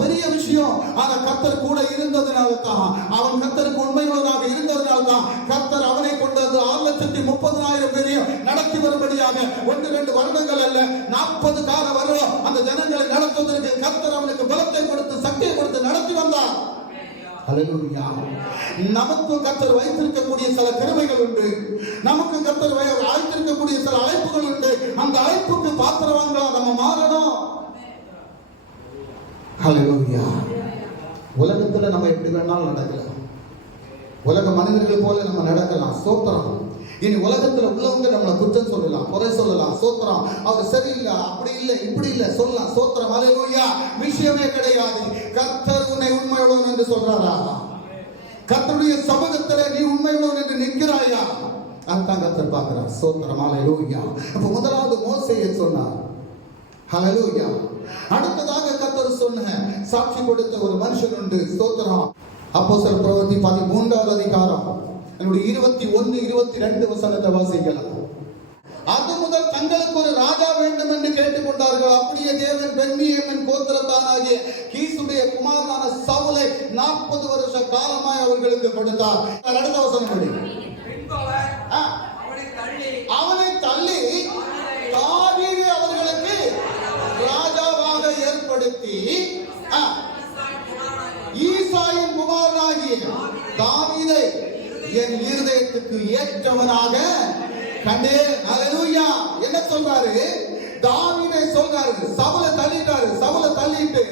பெரிய விஷயம். ஆனா கர்த்தர் கூட இருந்ததுனால தான், அவன் கர்த்தருக்கு உண்மையுள்ளதாக இருந்ததுனால தான் கர்த்தர் அவனை கொண்டு வந்து 6,30,000 பேரையும் நடத்தி வரும்படியாக 1-2 வருடங்கள் அல்ல, 40 கால வருடம் அந்த ஜனங்களை நடத்துவதற்கு கர்த்தர் அவனுக்கு பலத்தை கொடுத்து, சக்தியை கொடுத்து நடத்தி வந்தார். ஹல்லேலூயா. நமக்கு கர்த்தர் வைத்திருக்கக்கூடிய சில கிருபைகள் உண்டு. நமக்கு கர்த்தர் அழைத்திருக்கக்கூடிய சில அழைப்புகள் உண்டு. அந்த அழைப்புக்கு பாத்திரவான்களா நம்ம மாறணும். ஹல்லேலூயா. உலகத்துல நம்ம எப்படி வேணாலும் நடக்கலாம். உலக மனிதர்கள் போல நம்ம நடக்கலாம். ஸ்தோத்திரம். இனி உலகத்துல உள்ளவங்க நம்மளை குற்றம் சொல்லலாம், குறை சொல்லலாம். ஸ்தோத்திரம். அவர் சரியில்லை, அப்படி இல்லை, இப்படி இல்லை சொல்லலாம். ஸ்தோத்திரம், ஹல்லேலூயா. விஷயமே கிடையாது. கர்த்தர் உன்னை உண்மையுள்ளவன் என்று சொல்றாரா? கர்த்தருடைய சமூகத்துல நீ உண்மையுள்ளவன் என்று நிற்கிறாயா? அதுதான் கர்த்தர் பார்க்கிறார். ஸ்தோத்திரம், ஹல்லேலூயா. அப்ப முதலாவது மோசேயை சொன்னார். ஹல்லேலூயா. அடுத்ததாக கர்த்தர் சொன்ன சாட்சி கொடுத்த ஒரு மனுஷன் உண்டு. ஸ்தோத்திரம். அப்போஸ்தலர் பிரவர்த்தி 13வது அதிகாரம் 21-22 வசனத்தை வாசிக்கலாம். அது முதல் தங்களுக்கு ஒரு ராஜா வேண்டும் என்று கேட்டுக்கொண்டார்கள். அப்படியே தேவன் பென்யமீன் கோத்திரத்தானாகிய கீசுடைய குமாரனான சவுலை 40 வருஷ காலமாய் அவர்களுக்கு கொடுத்தார். அடுத்த வசனம் படி. அவனை தள்ளி தாவீதை அவர்களுக்கு ராஜாவாக ஏற்படுத்தி ஈசாயின் குமாரனாகிய தாவீதை என் இருதயத்துக்கு ஏற்றவனாக கண்டேன். ஹல்லேலூயா. என்ன சொல்றாரு? தாவீதை சொல்றாரு. சவுலை தள்ளிட்டாரு. சவுலை தள்ளிட்டு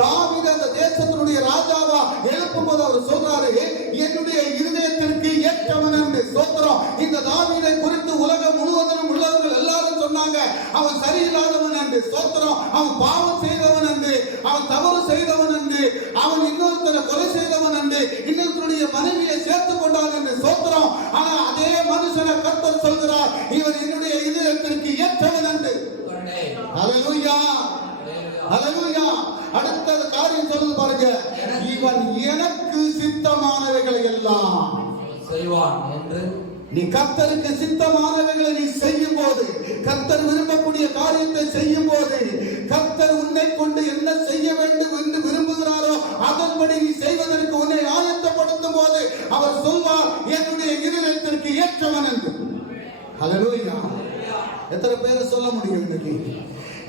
தாவீதை அந்த தேசத்தினுடைய ராஜாவா எழுப்பும்போது அவர் சொல்றாரு, என்னுடைய இருதயத்திற்கு ஏற்றவன் என்று. ஸ்தோத்திரம். இந்த தாவீதை குறித்து உலகம் முழுவதும் உள்ளவர்கள் எல்லாரும் சொன்னாங்க, அவன் சரியில்லாதவன் என்று. ஸ்தோத்திரம். அவன் பாவம் செய்தவன் என்று, அவன் தவறு செய்தவன் என்று, அவன் இன்னொருத்தரை கொலை செய்தவன் என்று, இன்னொருத்தருடைய மனைவியை சேர்த்துக் கொண்டான் என்று. ஸ்தோத்திரம். ஆனா அதே மனுஷனை கர்த்தர் சொல்கிறார், இவன் என்னுடைய இதயத்திற்கு ஏற்றவன் என்று. ஹல்லேலூயா. ஹல்லேலூயா. அடுத்த காரியம் சொல்லுது பாருங்க, இவன் எனக்கு சித்தமானவைகளை எல்லாம் செய்வான் என்று. நீ கர்த்தருக்கு சித்தமானவைகளை நீ செய்யும் போது, கர்த்தர் விரும்பக்கூடிய காரியத்தை செய்யும் போது, கர்த்தர் உன்னை கொண்டு என்ன செய்ய வேண்டும் என்று விரும்புகிறாரோ அதன்படி நீ செய்வதற்கு உன்னை ஆயத்தப்படுத்தும் போது அவர் சொல்வார், என்னுடைய இருதயத்திற்கு ஏற்றவன் என்று. ஹல்லேலூயா. எத்தனை பேரை சொல்ல முடியும் இன்னைக்கு?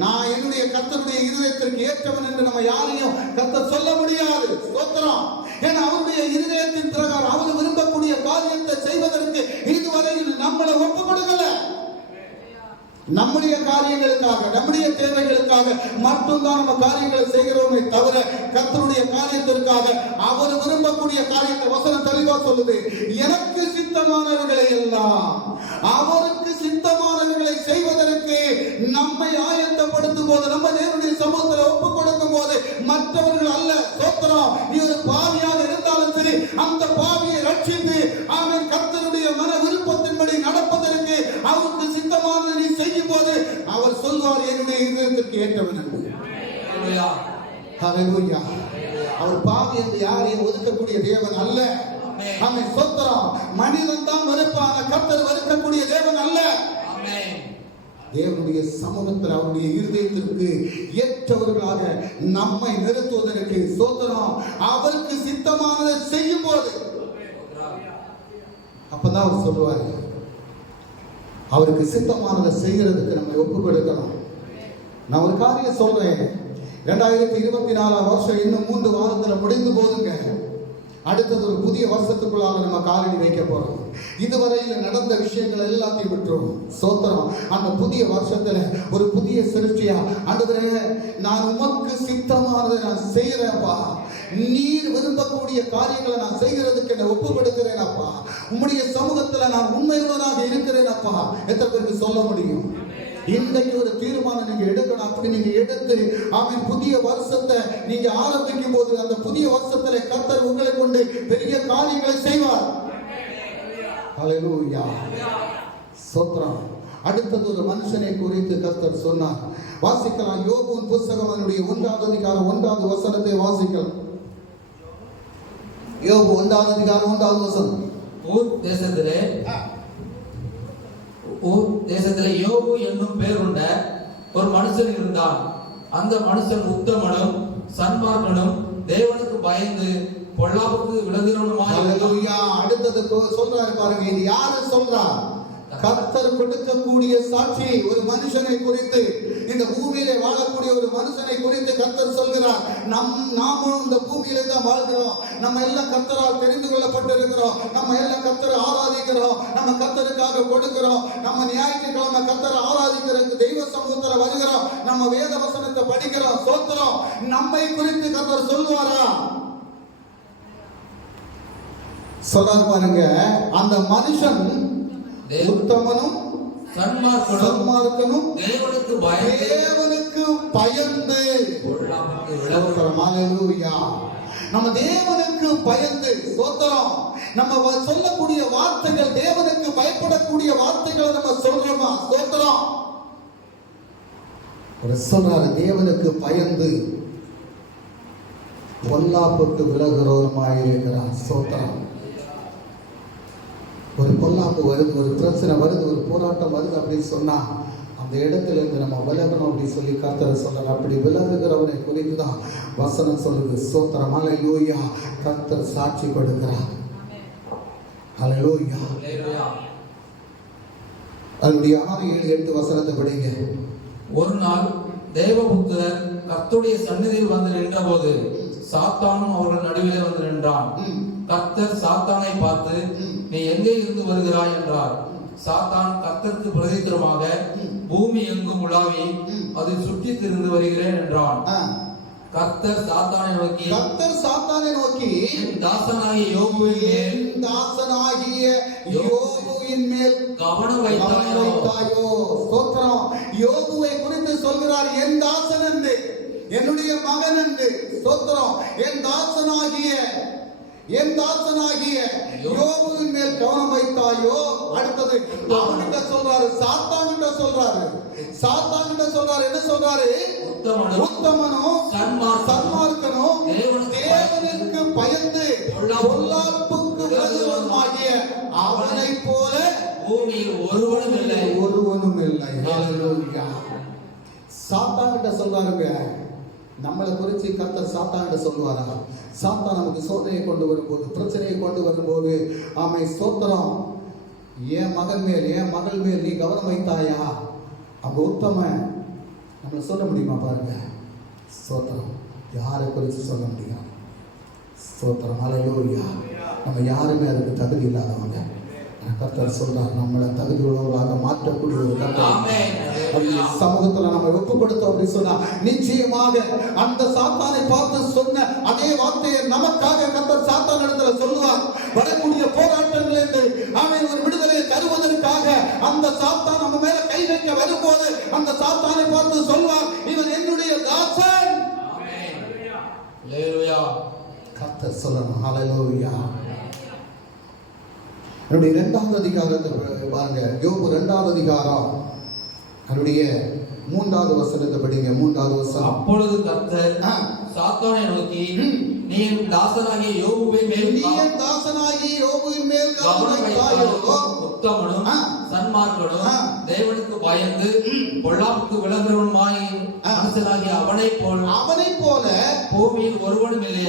நான் என்னுடைய கர்த்தருடைய இருதயத்திற்கு ஏற்றவன் என்று நம்ம யாரையும் கர்த்தர் சொல்ல முடியாது. ஸ்தோத்திரம். ஏன்னா அவருடைய இருதயத்தின் பிரகாரம் அவர் விரும்பக்கூடிய காரியத்தை செய்வதற்கு இதுவரையில் நம்மளை ஒப்பு கொடுக்கல. நம்முடைய காரியங்களுக்காக, நம்முடைய தேவைகளுக்காக மட்டும்தான் நம்ம காரியங்களை செய்கிறோமே தவிர கர்த்தருடைய காரியத்திற்காக, அவர் விரும்பக்கூடிய காரியத்தை வசனம் தெளிவா சொல்லுது, எனக்கு சித்தமானவர்களை எல்லாம், அவருக்கு சித்தமானவர்களை செய்வதற்கு நம்மை ஆயத்தப்படுத்தும் போது, நம்ம தேவனுடைய சமூகத்தில் ஒப்பு கொடுக்கும் போது மற்றவர்கள் அல்ல. ஸ்தோத்திரம். நீ ஒரு பாவியாக இருந்தாலும் சரி, அந்த பாவியை ரட்சித்து அவன் கர்த்தருடைய மன விருப்பத்தின்படி நடப்பதற்கு அவருக்கு சித்தமானதை நீ செய்யும் போது அவர் சொல்வார், என்னுடைய இதயத்திற்கு ஏற்றவன் என்று. ஹல்லேலூயா. அவர் பாவி என்று யாரையும் ஒதுக்கக்கூடிய தேவன் அல்ல. ஆமென். ஸ்தோத்திரம். மனிதன் தான் வெறுப்பான, கர்த்தர் வெறுக்கக்கூடிய தேவன் அல்ல. தேவனுடைய சமூகத்தில் அவருடைய இருதயத்திற்கு ஏற்றவர்களாக நம்மை நிறுத்துவதற்கு, ஸ்தோத்திரம், அவருக்கு சித்தமானதை செய்யும் போது அப்பதான் அவர் சொல்லுவார், அவருக்கு சித்தமானதை செய்கிறதுக்கு நம்ம ஒப்பு கொடுக்கணும். நான் ஒரு காரியம் சொல்றேன், 2024 வருஷம் இன்னும் 3 வாரத்துல முடிந்து போதுங்க. அடுத்தது ஒரு புதிய வருஷத்துக்குள்ளாக நம்ம காலடி வைக்க போறோம். இதுவரையில் நடந்த விஷயங்கள் எல்லாத்தையும் விட்டுரும். ஸ்தோத்திரம். அந்த புதிய வருஷத்துல ஒரு புதிய சிருஷ்டியா, ஆண்டவரே நான் உமக்கு சித்தமானதை நான் செய்யறேன்ப்பா, நீர் விரும்பக்கூடிய காரியங்களை நான் செய்கிறதுக்கு என்னை ஒப்பு கொடுக்கிறேன் அப்பா, உம்முடைய சமூகத்துல நான் உண்மையுள்ளதாக இருக்கிறேன் அப்பா. எத்தனை பேருக்கு சொல்ல முடியும்? இன்றைக்கு ஒரு தீர்மானம் நீங்க எடுக்கணும். அப்படி நீங்க எடுத்து அவன் புதிய வருஷத்தை நீங்க ஆரம்பிக்கும் போது, அந்த புதிய வருஷத்துல கர்த்தர் உங்களை கொண்டு பெரிய காரியங்களை செய்வார். ஹல்லேலூயா. ஸ்தோத்திரம். அடுத்தது ஒரு மனுஷனை குறித்து கர்த்தர் சொன்னார். வாசிக்கலாம். யோபுவின் புத்தகம் அதனுடைய 1வது அதிகாரம் 1வது வசனத்தை வாசிக்கலாம். யோபு 1வது அதிகாரம் 1வது வசனம். ஊர் தேசத்திலே யோபு என்னும் பேர் உண்ட ஒரு மனுஷன் இருந்தான். அந்த மனுஷன் உத்தமனும் சன்மார்க்கனும் தேவனுக்கு பயந்து பொல்லாப்புக்கு விலகுகிறவனுமாய் இருந்தான். அடுத்தது சொல்றாரு பாருங்க. இது யாரு சொல்றா? கர்த்தர் கொடுக்கக்கூடிய சாட்சி. ஒரு மனுஷனை குறித்து, இந்த பூமியிலே வாழக்கூடிய ஒரு மனுஷனை குறித்து கர்த்தர் சொல்கிறார். நாமும் இந்த பூமியிலே தான் வாழ்கிறோம். நம்ம எல்லாம் கர்த்தரால் தெரிந்து கொள்ளப்பட்டிருக்கிறோம். நம்ம எல்லாம் கர்த்தரை ஆராதிக்கிறோம். நம்ம கர்த்தருக்காக கொடுக்கிறோம். நம்ம ஞாயிற்றுக்கிழமை கர்த்தரை ஆராதிக்கிறதுக்கு தெய்வ சமூகத்தில் வருகிறோம். நம்ம வேத வசனத்தை படிக்கிறோம், சோத்திரம். நம்மை குறித்து கர்த்தர் சொல்வாரா? சொல்றாரு பாருங்க. அந்த மனுஷன் உத்தமனும் சன்மார்க்கனும் தேவனுக்கு பயந்து நம்ம தேவனுக்கு பயந்து ஸ்தோத்திரம். நம்ம சொல்லக்கூடிய வார்த்தைகள் தேவனுக்கு பயப்படக்கூடிய வார்த்தைகளை நம்ம சொல்றோமா? ஸ்தோத்திரம். சொல்றாரு தேவனுக்கு பயந்து பொல்லாப்புக்கு விலகுறவருமாயிருக்கிறார். ஸ்தோத்திரம். ஒரு பொல்லாப்பு வருது, ஒரு பிரச்சனை வருது, ஒரு போராட்டம் வருது அப்படின்னு சொன்னா அந்த இடத்துல இருந்து நம்ம விலகணும் அப்படின்னு சொல்லி கர்த்தர் சொல்றார். அப்படி விலகுகிறவனை குறித்து தான் வசனம் சொல்லுது. ஸ்தோத்திரம். ஹல்லேலூயா. கர்த்தர் சாட்சி கொடுக்கிறார். ஹல்லேலூயா. அதனுடைய 6, 7, 8 வசனத்தை படிங்க. ஒரு நாள் தேவபுத்திரர் கர்த்தருடைய சந்நிதியில் வந்து நின்றபோது சாத்தானும் அவர்கள் நடுவிலே வந்து நின்றான். கர்த்தர் சாத்தானை பார்த்து, நீ எங்கே இருந்து வருகிறாய் என்றார். சாத்தான் கர்த்தருக்கு பிரதித்திரமாக, பூமி எங்கும் உலாவி அதை சுற்றி திரிந்து வருகிறேன் என்றான். கர்த்தர் சாத்தானை நோக்கி தாசனாகிய யோபுவின் மேல் கவனம் வைத்தாயோ? ஸ்தோத்திரம். யோபுவை குறித்து சொல்கிறார், என் தாசன் என்று, என்னுடைய மகன் என்று. ஸ்தோத்திரம். என் தாசனாகிய யோபுவின் மேல் கவனம் வைத்தாயோ? அடுத்தது அவன்கிட்ட சொல்றாரு, சாத்தான்கிட்ட சொல்றாரு. என்ன சொல்றாரு? உத்தமனும் சன்மார்க்கனும் தேவனுக்கு பயந்து பொல்லாப்புக்கு விலகுவதுமாகிய அவனை போல பூமியில் ஒருவனும் இல்லை. ஹல்லேலூயா. சாத்தான்கிட்ட சொல்றாருங்க. நம்மளை குறித்து கர்த்தர் சாத்தான்கிட்ட சொல்லுவாரா? சாத்தான் நமக்கு சோதனையை கொண்டு வரும்போது, பிரச்சனையை கொண்டு வரும்போது, ஆமை ஸ்தோத்திரம், என் மகன் மேல் என் மகள் மேல் நீ கவனம் வைத்தாயா? அவங்க உத்தமன் நம்மளை சொல்ல முடியுமா? பாருங்க. ஸ்தோத்திரம். யாரை குறித்து சொல்ல முடியும்? ஸ்தோத்திரம். ஹல்லேலூயா. நம்ம யாருமே அதுக்கு தகுதி இல்லாதவங்க. கர்த்தர் சொல்றார், நம்மளை தகுதி உள்ளவர்களாக மாற்றக்கூடிய ஒரு சமூகத்துல நம்ம ஒப்பு கொடுத்தோம் அப்படின்னு சொன்னா நிச்சயமாக அந்த சாத்தானை பார்த்து சொன்ன அதே வார்த்தையை நமக்காக கர்த்தர் சாத்தான் இடத்துல சொல்லுவார். வரக்கூடிய போராட்டங்களிலிருந்து அவன் ஒரு விடுதலையை தருவதற்காக அந்த சாத்தான் நம்ம மேல கை வைக்க வரும்போது அந்த சாத்தானை பார்த்து சொல்வார், இவன் என்னுடைய தாசன். கர்த்தர் சொல்லணும். ஹல்லேலூயா. என்னுடைய 2வது அதிகாரத்தை பாருங்க. யோபு 2வது அதிகாரம் அதனுடைய 3வது வசனத்தை படிங்க. 3வது வசனம். அப்பொழுது கர்த்தர் சாத்தானை நோக்கி, நீ என் தாசனாகிய யோபுவின் மேல் கவனம் வைத்தாயோ? உத்தமனும் சன்மார்க்கனும் தேவனுக்கு பயந்து பொல்லாப்புக்கு விலகுகிறவனுமாய் மனுஷனாகிய அவனைப் போல பூமியில் ஒருவனும் இல்லை.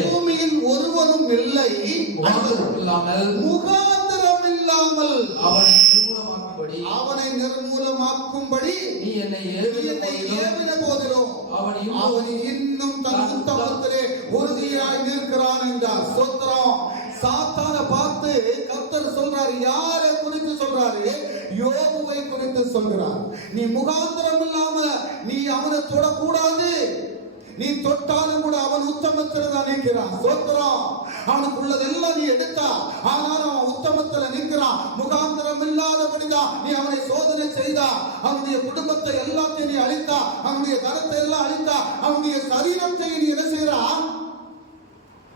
முகாந்திரமில்லாமல் அவனை நிர்மூலமாக்கும்படி நீ என்னை ஏவின போதிலும் அவன் இன்னும் தன் உத்தமத்திலே உறுதியாய் நிற்கிறான் என்றார். ஸ்தோத்திரம். சாத்தானை பார்த்து கர்த்தர் சொல்றாரு. யாரை குறித்து சொல்றாரு? யோபுவை குறித்து சொல்கிறார். நீ முகாந்திரம் இல்லாம நீ அவனை தொடக்கூடாது. நீ தொட்டாலும் கூட அவன் உத்தமத்தில் தான் நிற்கிறான். ஸ்தோத்திரம். அவனுக்குள்ளதெல்லாம் நீ எடுத்தா, ஆனாலும் அவன் உத்தமத்தில் நிற்கிறான். முகாந்திரம் இல்லாதபடிதான் நீ அவனை சோதனை செய்தா, அவனுடைய குடும்பத்தை எல்லாத்தையும் நீ அழித்தா, அவனுடைய தரத்தை எல்லாம் அழித்தா, அவனுடைய சரீரத்தை நீ என்ன செய்யறா?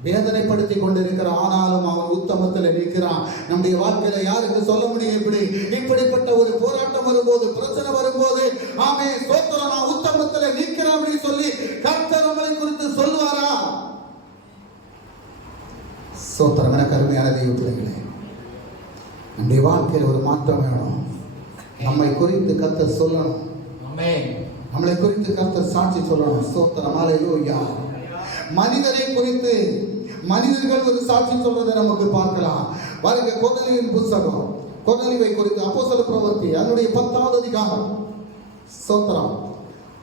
வேதனைப்படுத்தி கொண்டிருக்கிற, ஆனாலும் அவன் உத்தமத்தில் நிற்கிறான். நம்முடைய வாழ்க்கையில யாருக்கு சொல்ல முடியும்? இப்படிப்பட்ட ஒரு போராட்டம் வரும்போது, பிரச்சனை வரும்போது, ஆமே ஸ்தோத்திரம், நான் உத்தமத்தில் நிற்கிறேன் அப்படின்னு சொல்லி கர்த்தர் நம்மளை குறித்து சொல்வாரா? ஸ்தோத்திரம். என கருமையான தெய்வ பிள்ளைகளே, நம்முடைய வாழ்க்கையில் ஒரு மாற்றம் வேணும். நம்மை குறித்து கர்த்தர் சொல்லணும். நம்மளை குறித்து கர்த்தர் சாட்சி சொல்லணும். ஸ்தோத்திரம். ஹல்லேலூயா. மனிதரை குறித்து மனிதர்கள் ஒரு சாட்சி சொல்றதை நமக்கு பார்க்கலாம். பாருங்க, கொர்நேலியின் புத்தகம், கொர்நேலியை குறித்து அப்போஸ்தலர் பிரவர்த்தி அதனுடைய 10வது அதிகாரம். ஸ்தோத்திரம்.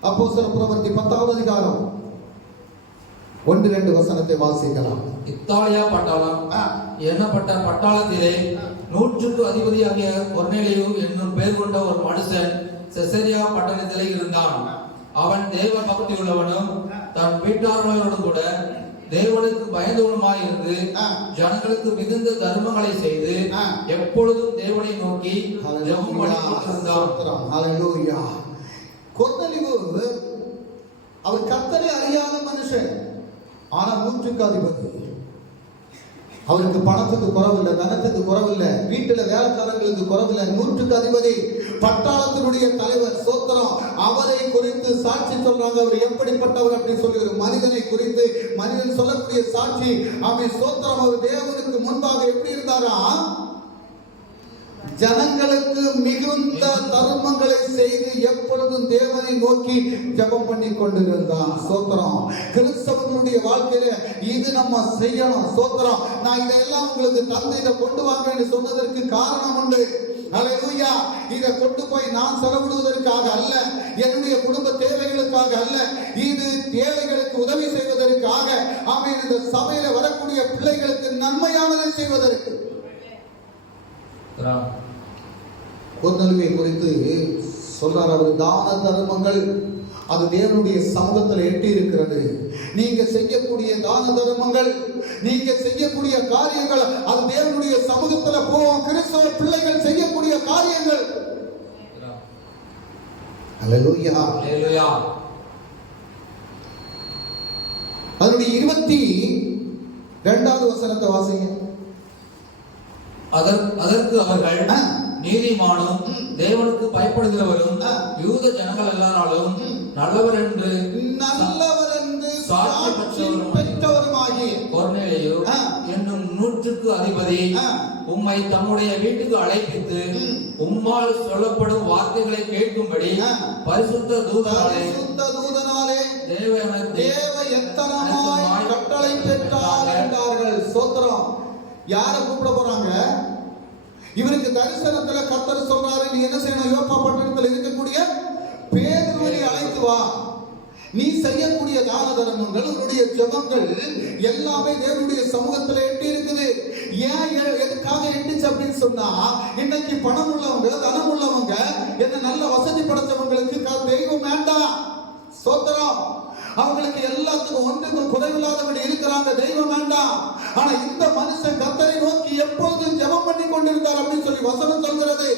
அப்போஸ்தலர் பிரவர்த்தி 10வது அதிகாரம் 1-2 வசனத்தை வாசிக்கலாம். இத்தாலியா பட்டாளம் எண்ணப்பட்ட பட்டாளத்திலே 100க்கு அதிபதியாகிய கொர்நேலியு என்னும் பெயர் கொண்ட ஒரு மனுஷன் செசரியா பட்டணத்திலே இருந்தான். அவன் தேவ பக்தி உள்ளவனும் தன் வீட்டார்களோடும் கூட தேவனுக்கு பயந்தவனுமாய் இருந்து ஜனங்களுக்கு மிகுந்த தர்மங்களை செய்து எப்பொழுதும் தேவனை நோக்கி ஜெபம் பண்ணிக் கொண்டிருந்தான். ஹல்லேலூயா. கொர்நேலியு அவர் கர்த்தரை அறியாத மனுஷன், ஆனா 100க்கு அதிபதி. அவருக்கு பணத்துக்கு குறவில்லை, தனத்துக்கு குறவில்லை, வீட்டுல வேலைக்காரங்களுக்கு குறவில்லை. 100க்கு அதிபதி, பட்டாளத்தினுடைய தலைவர். ஸ்தோத்திரம். அவரை குறித்து சாட்சி சொல்றாங்க. அவர் எப்படிப்பட்டவர் அப்படின்னு சொல்லி ஒரு மனிதனை குறித்து மனிதன் சொல்லக்கூடிய சாட்சி. அவன் ஸ்தோத்திரம். அவர் தேவனுக்கு முன்பாக எப்படி இருந்தாரா? ஜனங்களுக்கு மிகுந்த தர்மங்களை செய்து எப்பொழுதும் தேவனை நோக்கி ஜெபம் பண்ணி கொண்டிருந்தான். ஸ்தோத்திரம். கிறிஸ்தவர்களுடைய வாழ்க்கையில இது நம்ம செய்யணும். ஸ்தோத்திரம். நான் இதெல்லாம் உங்களுக்கு தந்து இதை கொண்டு வாங்க சொன்னதற்கு காரணம் உண்டு. ஹல்லேலூயா. இதை கொண்டு போய் நான் செலவிடுவதற்காக அல்ல, என்னுடைய குடும்ப தேவைகளுக்காக அல்ல, இது ஏழைகளுக்கு உதவி செய்வதற்காக, ஆமென், இந்த சபையில வரக்கூடிய பிள்ளைகளுக்கு நன்மையானதை செய்வதற்கு. கொர்நேலியை குறித்து சொல்றார். அவர் தான தர்மங்கள் அது தேவனுடைய சமூகத்தில் எட்டி இருக்கிறது. நீங்க செய்யக்கூடிய தான தர்மங்கள், நீங்க செய்யக்கூடிய காரியங்கள் அது தேவனுடைய சமூகத்தில் போவோம். கிறிஸ்தவ பிள்ளைகள் செய்யக்கூடிய காரியங்கள். ஹல்லேலூயா. ஹல்லேலூயா. அதனுடைய 22வது வசனத்தை வாசிங்க. அதற்கு அவர்கள் நீதிமானும் தேவனுக்கு பயப்படுகிறவரும் யூத ஜனங்கள் எல்லாராலும் நல்லவர் என்று சாட்சி பெற்றவருமாகிய கொர்நேலியு என்னும் 100க்கு அதிபதி உம்மை தம்முடைய வீட்டுக்கு அழைப்பித்து உம்மால் சொல்லப்படும் வார்த்தைகளை கேட்கும்படி பரிசுத்த தூதனாலே தேவ எத்தனமாய் கட்டளை பெற்றார் என்றார்கள். ஸ்தோத்திரம். யாரை கூப்பிட போறாங்க? இவருக்கு தரிசனத்துல கர்த்தர் சொல்றாரு, நீ என்ன செய்யணும்? யோப்பா பட்டணத்தில் இருக்கக்கூடிய பேதுருவை அழைத்து வா. நீ செய்யக்கூடிய தான தர்மங்கள், உன்னுடைய ஜெபங்கள் எல்லாமே தேவனுடைய சமூகத்துல எட்டி இருக்குது. ஏன் எதுக்காக எட்டிச்சு அப்படின்னு சொன்னா, இன்னைக்கு பணம் உள்ளவங்க, தனம் உள்ளவங்க, என்ன நல்ல வசதி படைச்சவங்களுக்கு தெய்வம் வேண்டாம். ஸ்தோத்திரம். அவங்களுக்கு எல்லாத்துக்கும் ஒன்றுக்கும் குறைவில்லாதபடி இருக்கிறாங்க, தெய்வம் வேண்டாம். ஆனா இந்த மனுஷன் கர்த்தரை நோக்கி எப்பொழுதும் ஜெபம் பண்ணி கொண்டிருந்தார் அப்படின்னு சொல்லி வசனம் சொல்கிறது.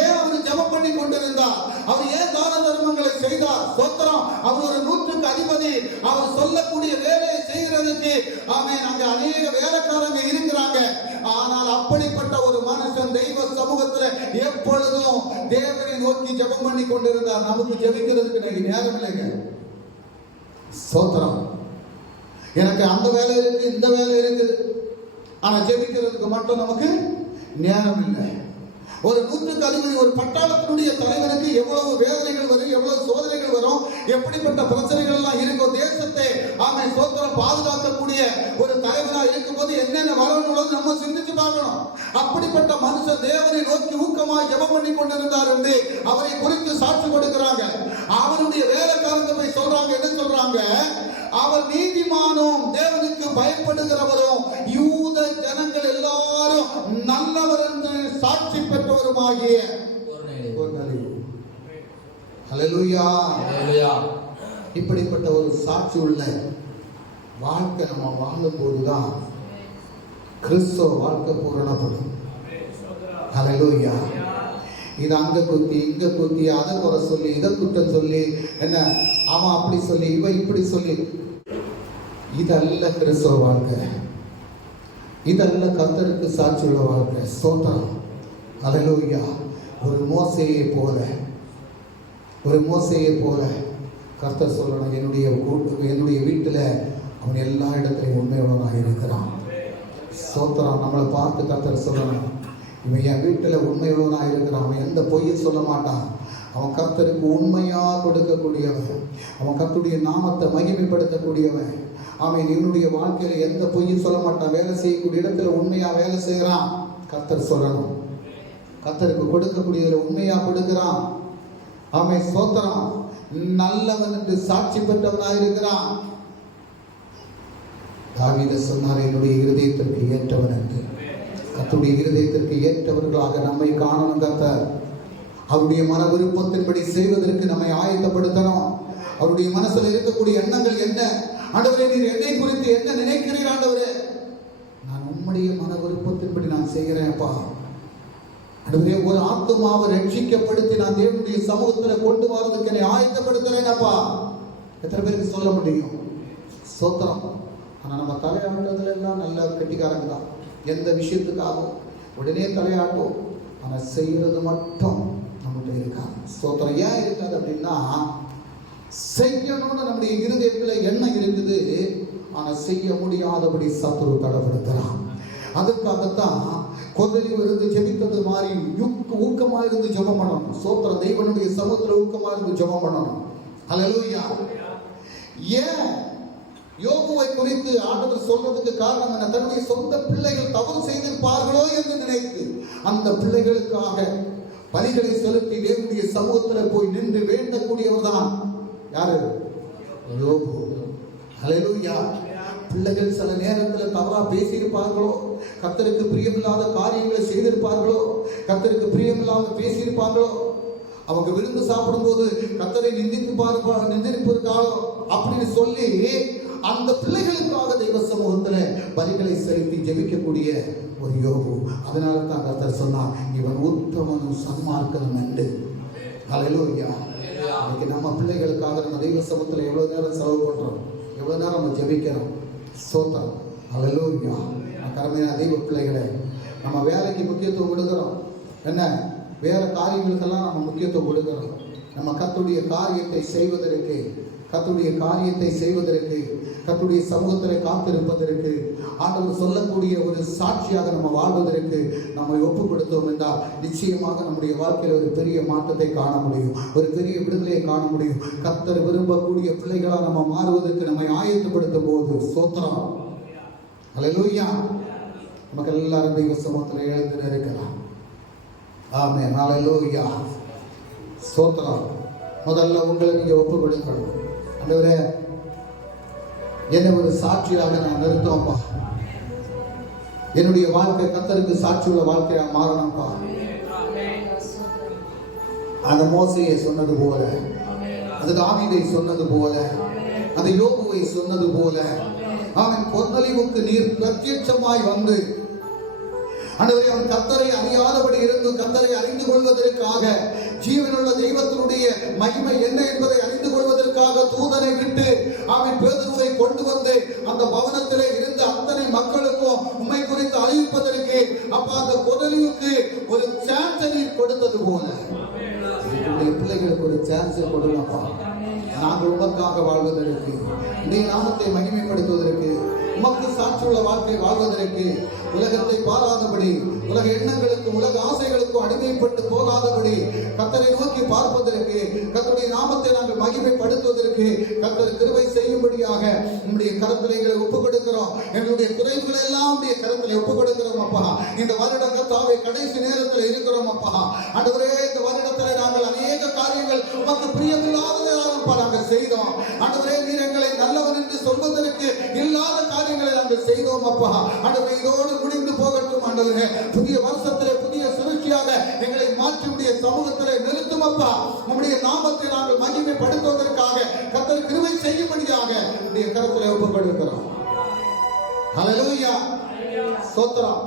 ஏன் அவர் ஜெபம் பண்ணி கொண்டிருந்தார்? அவர் ஏன் தான தர்மங்களை செய்தார்? ஸ்தோத்திரம். அவர் ஒரு 100க்கு அதிபதி. அவர் சொல்லக்கூடிய வேலையை செய்கிறதுக்கு ஆமென் அங்க அநேக வேலைக்காரங்க இருக்கிறாங்க. ஆனால் அப்படிப்பட்ட ஒரு மனுஷன் தெய்வ சமூகத்துல எப்பொழுதும் தேவனை நோக்கி ஜெபம் பண்ணி கொண்டிருந்தார். நமக்கு ஜெபிக்கிறதுக்கு நேரம் இல்லைங்க. ஸ்தோத்திரம். எனக்கு அந்த வேலை இருக்கு, இந்த வேலை இருக்குது, ஆனா ஜெபிக்கிறதுக்கு மட்டும் நமக்கு நேரம் இல்லை. ஒரு 100க்கு அதிபதி, ஒரு பட்டாளத்தினுடைய தலைவனுக்கு எவ்வளவு வேதனைகள் வரும், எவ்வளவு சோதனைகள் வரும், எப்படிப்பட்ட பிரச்சனைகள் எல்லாம் இருக்கும். தேசத்தை ஆமென் ஸ்தோத்திரம் பாதுகாக்கக்கூடிய ஒரு தலைவனா இருக்கும்போது என்னென்ன வரணும் நம்ம சிந்திச்சு பார்க்கணும். அப்படிப்பட்ட மனுஷன் தேவனை நோக்கி ஊக்கமாய் ஜெபம் பண்ணி கொண்டிருந்தார் என்று அவரை குறித்து சாட்சி கொடுக்கிறாங்க. அவருடைய வேலைக்காரங்க போய் சொல்றாங்க, என்ன சொல்றாங்க? அவர் நீதிமானும் தேவனுக்கு பயப்படுகிறவரும் யூத ஜனங்கள் எல்லாரும் நல்லவர் என்று சாட்சி பெற்றவருமாகிய கொர்நேலியு. ஹல்லேலூயா. ஹல்லேலூயா. இப்படிப்பட்ட ஒரு சாட்சி உள்ள வாழ்க்கை நம்ம வாழும் போதுதான் கிறிஸ்தவ வாழ்க்கை பூரணப்படும். ஹல்லேலூயா. இது அங்க குத்தி இங்க குத்தி அதை குறை சொல்லி இதை குற்றம் சொல்லி என்ன அவன் அப்படி சொல்லி இவன் இப்படி சொல்லி இதல்ல கிறிஸ்தவ வாழ்க்கை. இதெல்லாம் கர்த்தருக்கு சாட்சியுள்ள வாழ்க்கை. ஸ்தோத்திரம். அல்லேலூயா. ஒரு மோசேயை போல கர்த்தர் சொல்லணும், என்னுடைய வீட்டில் அவன் எல்லா இடத்துலையும் உண்மையுள்ளவனாக இருக்கிறான். ஸ்தோத்திரம். நம்மளை பார்த்து கர்த்தர் சொல்லணும், இவன் என் வீட்டில் உண்மையுள்ளவனாக இருக்கிறான், அவன் எந்த பொய்யும் சொல்ல மாட்டான், அவன் கர்த்தருக்கு உண்மையாக கொடுக்கக்கூடியவன், அவன் கர்த்தருடைய நாமத்தை மகிமைப்படுத்தக்கூடியவன், அவன் என்னுடைய வாழ்க்கையில் எந்த பொய்யும் சொல்ல மாட்டான், வேலை செய்யக்கூடிய இடத்துல உண்மையாக வேலை செய்கிறான். கர்த்தர் சொல்லணும், கர்த்தருக்கு கொடுக்கக்கூடியதில் உண்மையாக கொடுக்கிறான். அவன் ஸ்தோத்திரம். நல்லவன் என்று சாட்சி பெற்றவனாக இருக்கிறான். தாவீது சொன்னார், என்னுடைய இருதயத்திற்கு ஏற்றவன் என்று. கர்த்தருடைய இருதயத்திற்கு ஏற்றவர்களாக நம்மை காணணும். கர்த்தர் அவருடைய மன விருப்பத்தின்படி செய்வதற்கு நம்மை ஆயத்தப்படுத்தணும். அவருடைய மனசுல இருக்கக்கூடிய எண்ணங்கள் என்ன? ஆண்டவரே, நீர் என்னை குறித்து என்ன நினைக்கிறீர்? ஆண்டவரே, நான் உம்முடைய மன விருப்பத்தின்படி நான் செய்கிறேன்ப்பா. ஆண்டவரே, ஒரு ஆத்துமாவை ரட்சிக்கப்படுத்தி நான் தேவனுடைய சமூகத்தில் கொண்டு வரதுக்கு என்னை ஆயத்தப்படுத்துறேனப்பா. எத்தனை பேருக்கு சொல்ல முடியும்? ஸ்தோத்திரம். ஆனால் நம்ம தலையாட்டுறதுல எல்லாம் நல்ல கெட்டிக்காரங்க தான். எந்த விஷயத்துக்காகவும் உடனே தலையாட்டும், ஆனால் செய்கிறது மட்டும் நம்மகிட்ட இருக்காது. ஸ்தோத்திரம். ஏன் இருக்காது அப்படின்னா, செய்யணும்னு நம்முடைய இருதயத்தில் எண்ணம் இருக்குது, ஆனால் செய்ய முடியாதபடி சத்துரு தடைப்படுத்துறான். அதுக்காகத்தான் கொதறிவு இருந்து ஜெபித்தது மாதிரி ஊக்கமா இருந்து ஜெபம் பண்ணணும். ஸ்தோத்திரம். தெய்வனுடைய சமூகத்தில் ஊக்கமா இருந்து ஜெபம் பண்ணணும். அல்லேலூயா. ஏன் யோபுவை குறித்து ஆண்டவர் சொல்றதுக்கு காரணம் என்ன? தன்னுடைய சொந்த பிள்ளைகள் தவறு செய்திருப்பார்களோ என்று நினைத்து அந்த பிள்ளைகளுக்காக பலிகளை செலுத்தி தேவனுடைய சமூகத்தில் போய் நின்று வேண்டக்கூடியவர் தான் யாரு? யோபு. அல்லேலூயா. பிள்ளைகள் சில நேரத்தில் தவறா பேசியிருப்பார்களோ, கர்த்தருக்கு பிரியமில்லாத காரியங்களை செய்திருப்பார்களோ, கர்த்தருக்கு பிரியமில்லாத பேசியிருப்பார்களோ, அவங்க விருந்து சாப்பிடும்போது கர்த்தரை நிந்திருப்பார்களோ அப்படின்னு சொல்லி அந்த பிள்ளைகளுக்காக தெய்வ சமூகத்தில் பலிகளை செலுத்தி ஜெபிக்கக்கூடிய ஒரு யோபு. அதனால தான் கர்த்தர் சொன்னார், இவன் உத்தமனும் சன்மார்க்கனும் என்று. அல்லேலூயா. இன்னைக்கு நம்ம பிள்ளைகளுக்காக நம்ம தெய்வ சமூகத்தில் எவ்வளவு நேரம் செலவு பண்றோம், எவ்வளவு நேரம் நம்ம ஜெபிக்கிறோம். ஸ்தோத்திரம். அல்லேலூயா. கருமையான தெய்வ பிள்ளைகளை, நம்ம வேலைக்கு முக்கியத்துவம் கொடுக்கிறோம், என்ன வேற காரியங்களுக்கெல்லாம் நம்ம முக்கியத்துவம் கொடுக்கிறோம். நம்ம கர்த்தருடைய காரியத்தை செய்வதற்கு, கர்த்தருடைய சமூகத்தில் காத்திருப்பதற்கு, ஆண்டவர் சொல்லக்கூடிய ஒரு சாட்சியாக நம்ம வாழ்வதற்கு நம்ம ஒப்பு கொடுத்தோம் என்றால் நிச்சயமாக நம்முடைய வாழ்க்கையில் ஒரு பெரிய மாற்றத்தை காண முடியும், ஒரு பெரிய விடுதலையை காண முடியும். கர்த்தர் விரும்பக்கூடிய பிள்ளைகளாக நம்ம மாறுவதற்கு நம்மை ஆயத்தப்படுத்தும் போது ஸ்தோத்திரம். அல்லேலூயா. நமக்கு எல்லாரும் தெய்வ சமூகத்தில் எழுந்து இருக்கலாம். ஆமென். அல்லேலூயா. ஸ்தோத்திரம். முதல்ல உங்களை நீங்க ஒப்பு கொடுக்கணும். ஆண்டவரே, என்ன ஒரு சாட்சியாக நான் நிறுத்தோம்ப்பா. என்னுடைய வாழ்க்கை கர்த்தருக்கு சாட்சியுள்ள வாழ்க்கையா மாறணும்ப்பா. அந்த மோசேயை சொன்னது போல, அந்த தாவீதை சொன்னது போல, அந்த யோபுவை சொன்னது போல, அவன் கொர்நேலியுவுக்கு நீர் பிரத்யட்சமாய் வந்து ஆண்டவரே, அவன் கர்த்தரை அறியாதபடி இருந்து கர்த்தரை அறிந்து கொள்வதற்காக, ஜீவனுள்ள தெய்வத்தினுடைய மகிமை என்ன என்பதை அறிந்து கொள்வதற்காக தூதனை விட்டு அவன் பேதுருவை கொண்டு வந்து அந்த பவனத்திலே இருந்த அத்தனை மக்களுக்கும் உம்மை குறித்து அறிவிப்பதற்கு அப்ப அந்த கொர்நேலியுவுக்கு ஒரு சான்ஸ் நீர் கொடுத்தது போல என்னுடைய பிள்ளைகளுக்கு ஒரு சான்ஸ் கொடுங்கப்பா. நாங்கள் உமக்காக வாழ்வதற்கு, உடைய நாமத்தை மகிமைப்படுத்துவதற்கு, உமக்கு சாட்சியுள்ள வாழ்க்கை வாழ்வதற்கு, உலகத்தை பாராதபடி, உலக எண்ணங்களுக்கும் உலக ஆசைகளுக்கும் அடிமைப்பட்டு போகாதபடி கர்த்தரை நோக்கி பார்ப்பதற்கு, கர்த்தருடைய நாமத்தை நாங்கள் மகிமைப்படுத்துவதற்கு கர்த்தர் கிருபை செய்யும்படியாக உம்முடைய கரத்திலே எங்களை ஒப்புக் கொடுக்கிறோம். எங்களுடைய குறைவுகளை எல்லாம் உடைய கரத்திலே ஒப்புக் கொடுக்கிறோம் அப்பா. இந்த வருடம் கர்த்தாவே கடைசி நேரத்தில் இருக்கிறோம் அப்பா. ஆண்டவரே, இந்த வருடத்தில் நாங்கள் அநேக காரியங்கள் உமக்கு பிரியமில்லாததாக நாங்கள் செய்தோம். ஆண்டவரே, நீர் எங்களை நல்லவன் என்று சொல்வதற்கு இல்லாத காரியங்களை நாங்கள் செய்தோம் அப்பா. ஆண்டவரே, இதோடு முடிந்து போகட்டும் ஆண்டவரே. புதிய வருஷத்திலே புதிய சுழற்சியாக எங்களை மாற்றி உடைய சமூகத்திலே நிறுத்தும் அப்பா. உம்முடைய நாமத்தை நாங்கள் மகிமைப்படுத்துவதற்காக கர்த்தர் கிருபை செய்யும்படியாக உடைய கரத்திலே ஒப்புக் கொடுக்கிறோம். ஹல்லேலூயா. ஸ்தோத்திரம்.